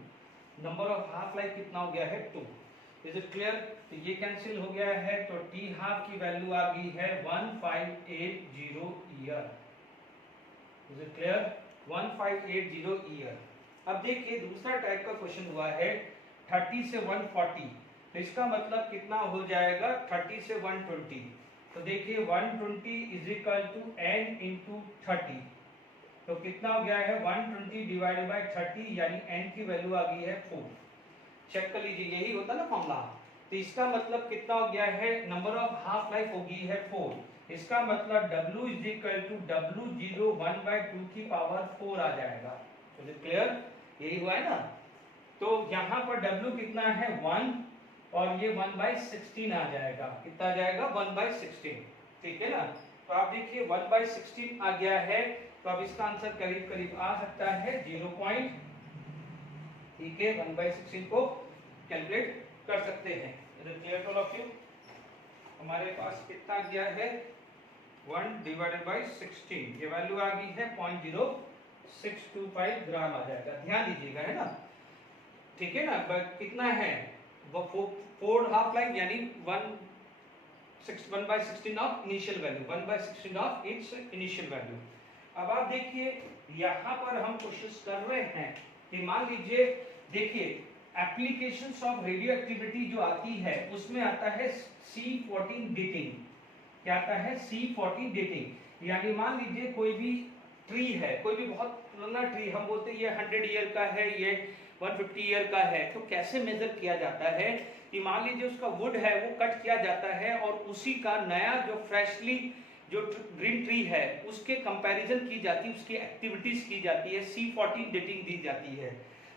Number of half life कितना हो गया है 2। इज इट क्लियर, तो ये कैंसिल हो गया है, तो T हाफ की वैल्यू आ गई है 1580 year. Is it clear? 1580 year. अब देखिए दूसरा टाइप का क्वेश्चन हुआ है 30 से 140, तो इसका मतलब कितना हो जाएगा 30 से 120। तो देखिए 120 is equal to n into 30, तो कितना हो गया है 120 डिवाइडेड बाय 30, यानी n की वैल्यू आ गई है 4। चेक कर लीजिए, यही होता ना फॉर्मूला। तो इसका मतलब कितना हो गया है, नंबर ऑफ हाफ लाइफ हो गई है 4। इसका मतलब W is equal to W0 1/2 की पावर 4 आ जाएगा। तो क्लियर, यही हुआ है ना। तो यहाँ पर W कितना है 1 और ये 1/16 आ जाएगा। कितना आ जाएगा 1/16, ठीक है ना। तो आप देखिए 1/16 आ गया है, तो अब इसका आंसर करीब करीब आ सकता है 0. ठीक है, 1/16 को कैलकुलेट कर सकते हैं। Clear two of you. हमारे पास कितना गया है 1 डिवाइडेड बाय 16, ये वैल्यू आ गई है 0.0625 ग्राम आ जाएगा। ध्यान दीजिएगा, है ना, ठीक है ना। कितना है वो 4 हाफ लाइफ, यानी 1/16 of initial value, 1/16 of its initial value. अब आप देखिए यहाँ पर हम कोशिश कर रहे हैं कि मान लीजिए, देखिए एप्लीकेशंस ऑफ रेडियो एक्टिविटी जो आती है उसमें आता है C14 डेटिंग। क्या आता है C14 डेटिंग, यानी मान लीजिए कोई भी ट्री है, कोई भी बहुत पुराना ट्री, हम बोलते हैं ये 100 ईयर का है, ये 150 ईयर का है, तो कैसे मेजर किया जाता है कि मान लीजिए उसका वुड है वो कट किया जाता है और उसी का नया जो फ्रेशली जो ग्रीन ट्री है उसके कंपैरिजन की जाती है, उसकी एक्टिविटीज की जाती है, C14 डेटिंग दी जाती है।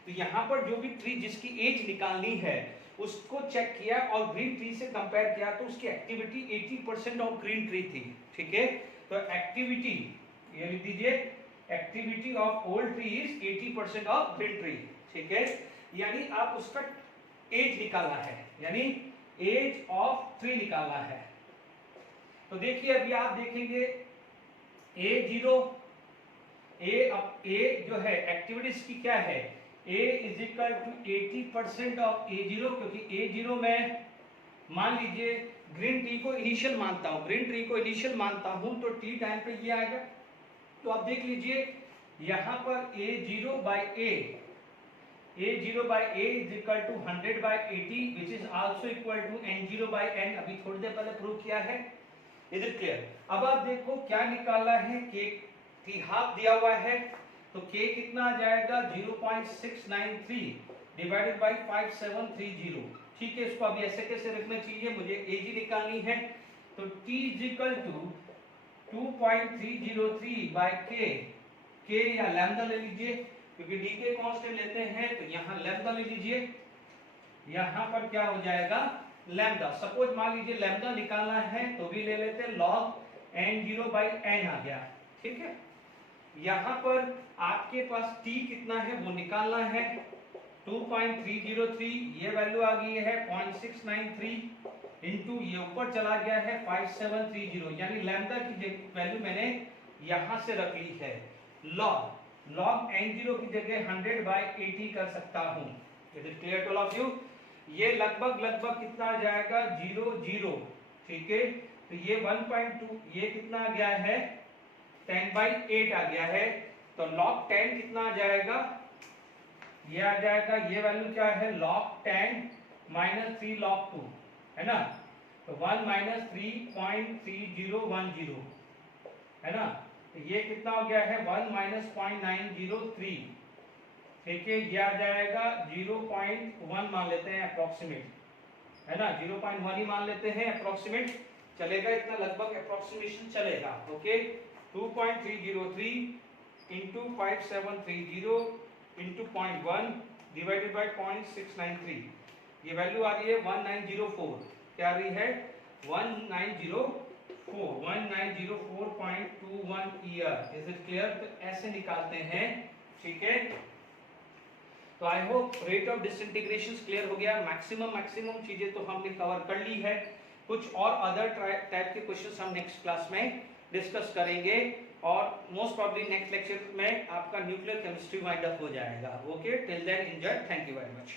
तो यहाँ पर जो भी ट्री जिसकी एज निकालनी है उसको चेक किया और ग्रीन ट्री से कंपेयर किया तो उसकी एक्टिविटी 80% ऑफ ग्रीन ट्री थी। ठीक है, तो एक्टिविटी ये लिख दीजिए, activity of old tree is 80% of green tree. ठीक है, यानी आप उसका एज निकालना है, यानी एज ऑफ ट्री निकालना है। तो देखिए अभी आप देखेंगे ए जो है एक्टिविटीज की क्या है, A is equal to 80% of A0, क्योंकि A0 में मान लीजिए ग्रीन ट्री को इनिशियल मानता हूं, ग्रीन ट्री को इनिशियल मानता हूं तो T टाइम पे ये आएगा। तो आप देख लीजिए यहां पर A0 by A is equal to 100 by 80 which is also equal to N0 by N। अभी थोड़ी देर पहले प्रूव किया है। Is it clear? अब आप देखो क्या निकालना है, K हाफ दिया हुआ है तो K कितना आ जाएगा 0.693 डिवाइडेड बाई 5730। ठीक है, इसको अभी ऐसे कैसे रखना चाहिए, मुझे एजी निकालनी है। तो T is equal to 2.303 by K या लैम्डा ले लीजिए, क्योंकि डी के कांस्टेंट लेते हैं तो यहाँ लैम्डा ले लीजिए। यहाँ पर क्या हो जाएगा लैम्डा, सपोज मान लीजिए लैम्डा निकालना है तो भी ले लेते हैं, log n0 by n आ गया। ठीक है, यहाँ पर आपके पास T कितना है वो निकालना है, 2.303, ये वैल्यू आ गई है 0.693 इंटू ये ऊपर चला गया है 5730, यानी लैम्डा की वैल्यू मैंने यहाँ से रख ली है। log n0 की जगह 100 by 80 कर सकता हूँ। Is it clear to all of you? ये लगभग कितना आ जाएगा 00। ठीक है, तो ये 1.2, ये कितना आ गया है 10 by 8 आ गया है। तो log 10 कितना आ जाएगा, ये आ जाएगा, ये वैल्यू क्या है log 10 माइनस 3 log 2 है ना, तो 1 माइनस 3.3010 है ना, तो ये कितना हो गया है 1 माइनस 0.903। ठीक है, ये आ जाएगा 0.1 मान लेते हैं अप्रोक्सीमेट, है ना, 0.1 ही मान लेते हैं अप्रोक्सीमेट, चलेगा इतना, लगभग अप्रोक्सीमेशन चलेगा। Okay, 2.303 into 5730 into 0.1 divided by 0.693, ये वैल्यू आ रही है 1904। क्या आ रही है 1904.21 ईयर। Is it clear? तो ऐसे निकालते हैं। ठीक है, तो I hope rate of disintegration clear हो गया। मैक्सिमम चीजें तो हमने कवर कर ली है, कुछ और अदर टाइप के क्वेश्चंस हम नेक्स्ट क्लास में डिस्कस करेंगे और मोस्ट प्रॉब्ली नेक्स्ट लेक्चर में आपका न्यूक्लियर केमिस्ट्री वाइंड अप हो जाएगा। Okay, till then enjoy, thank you very much.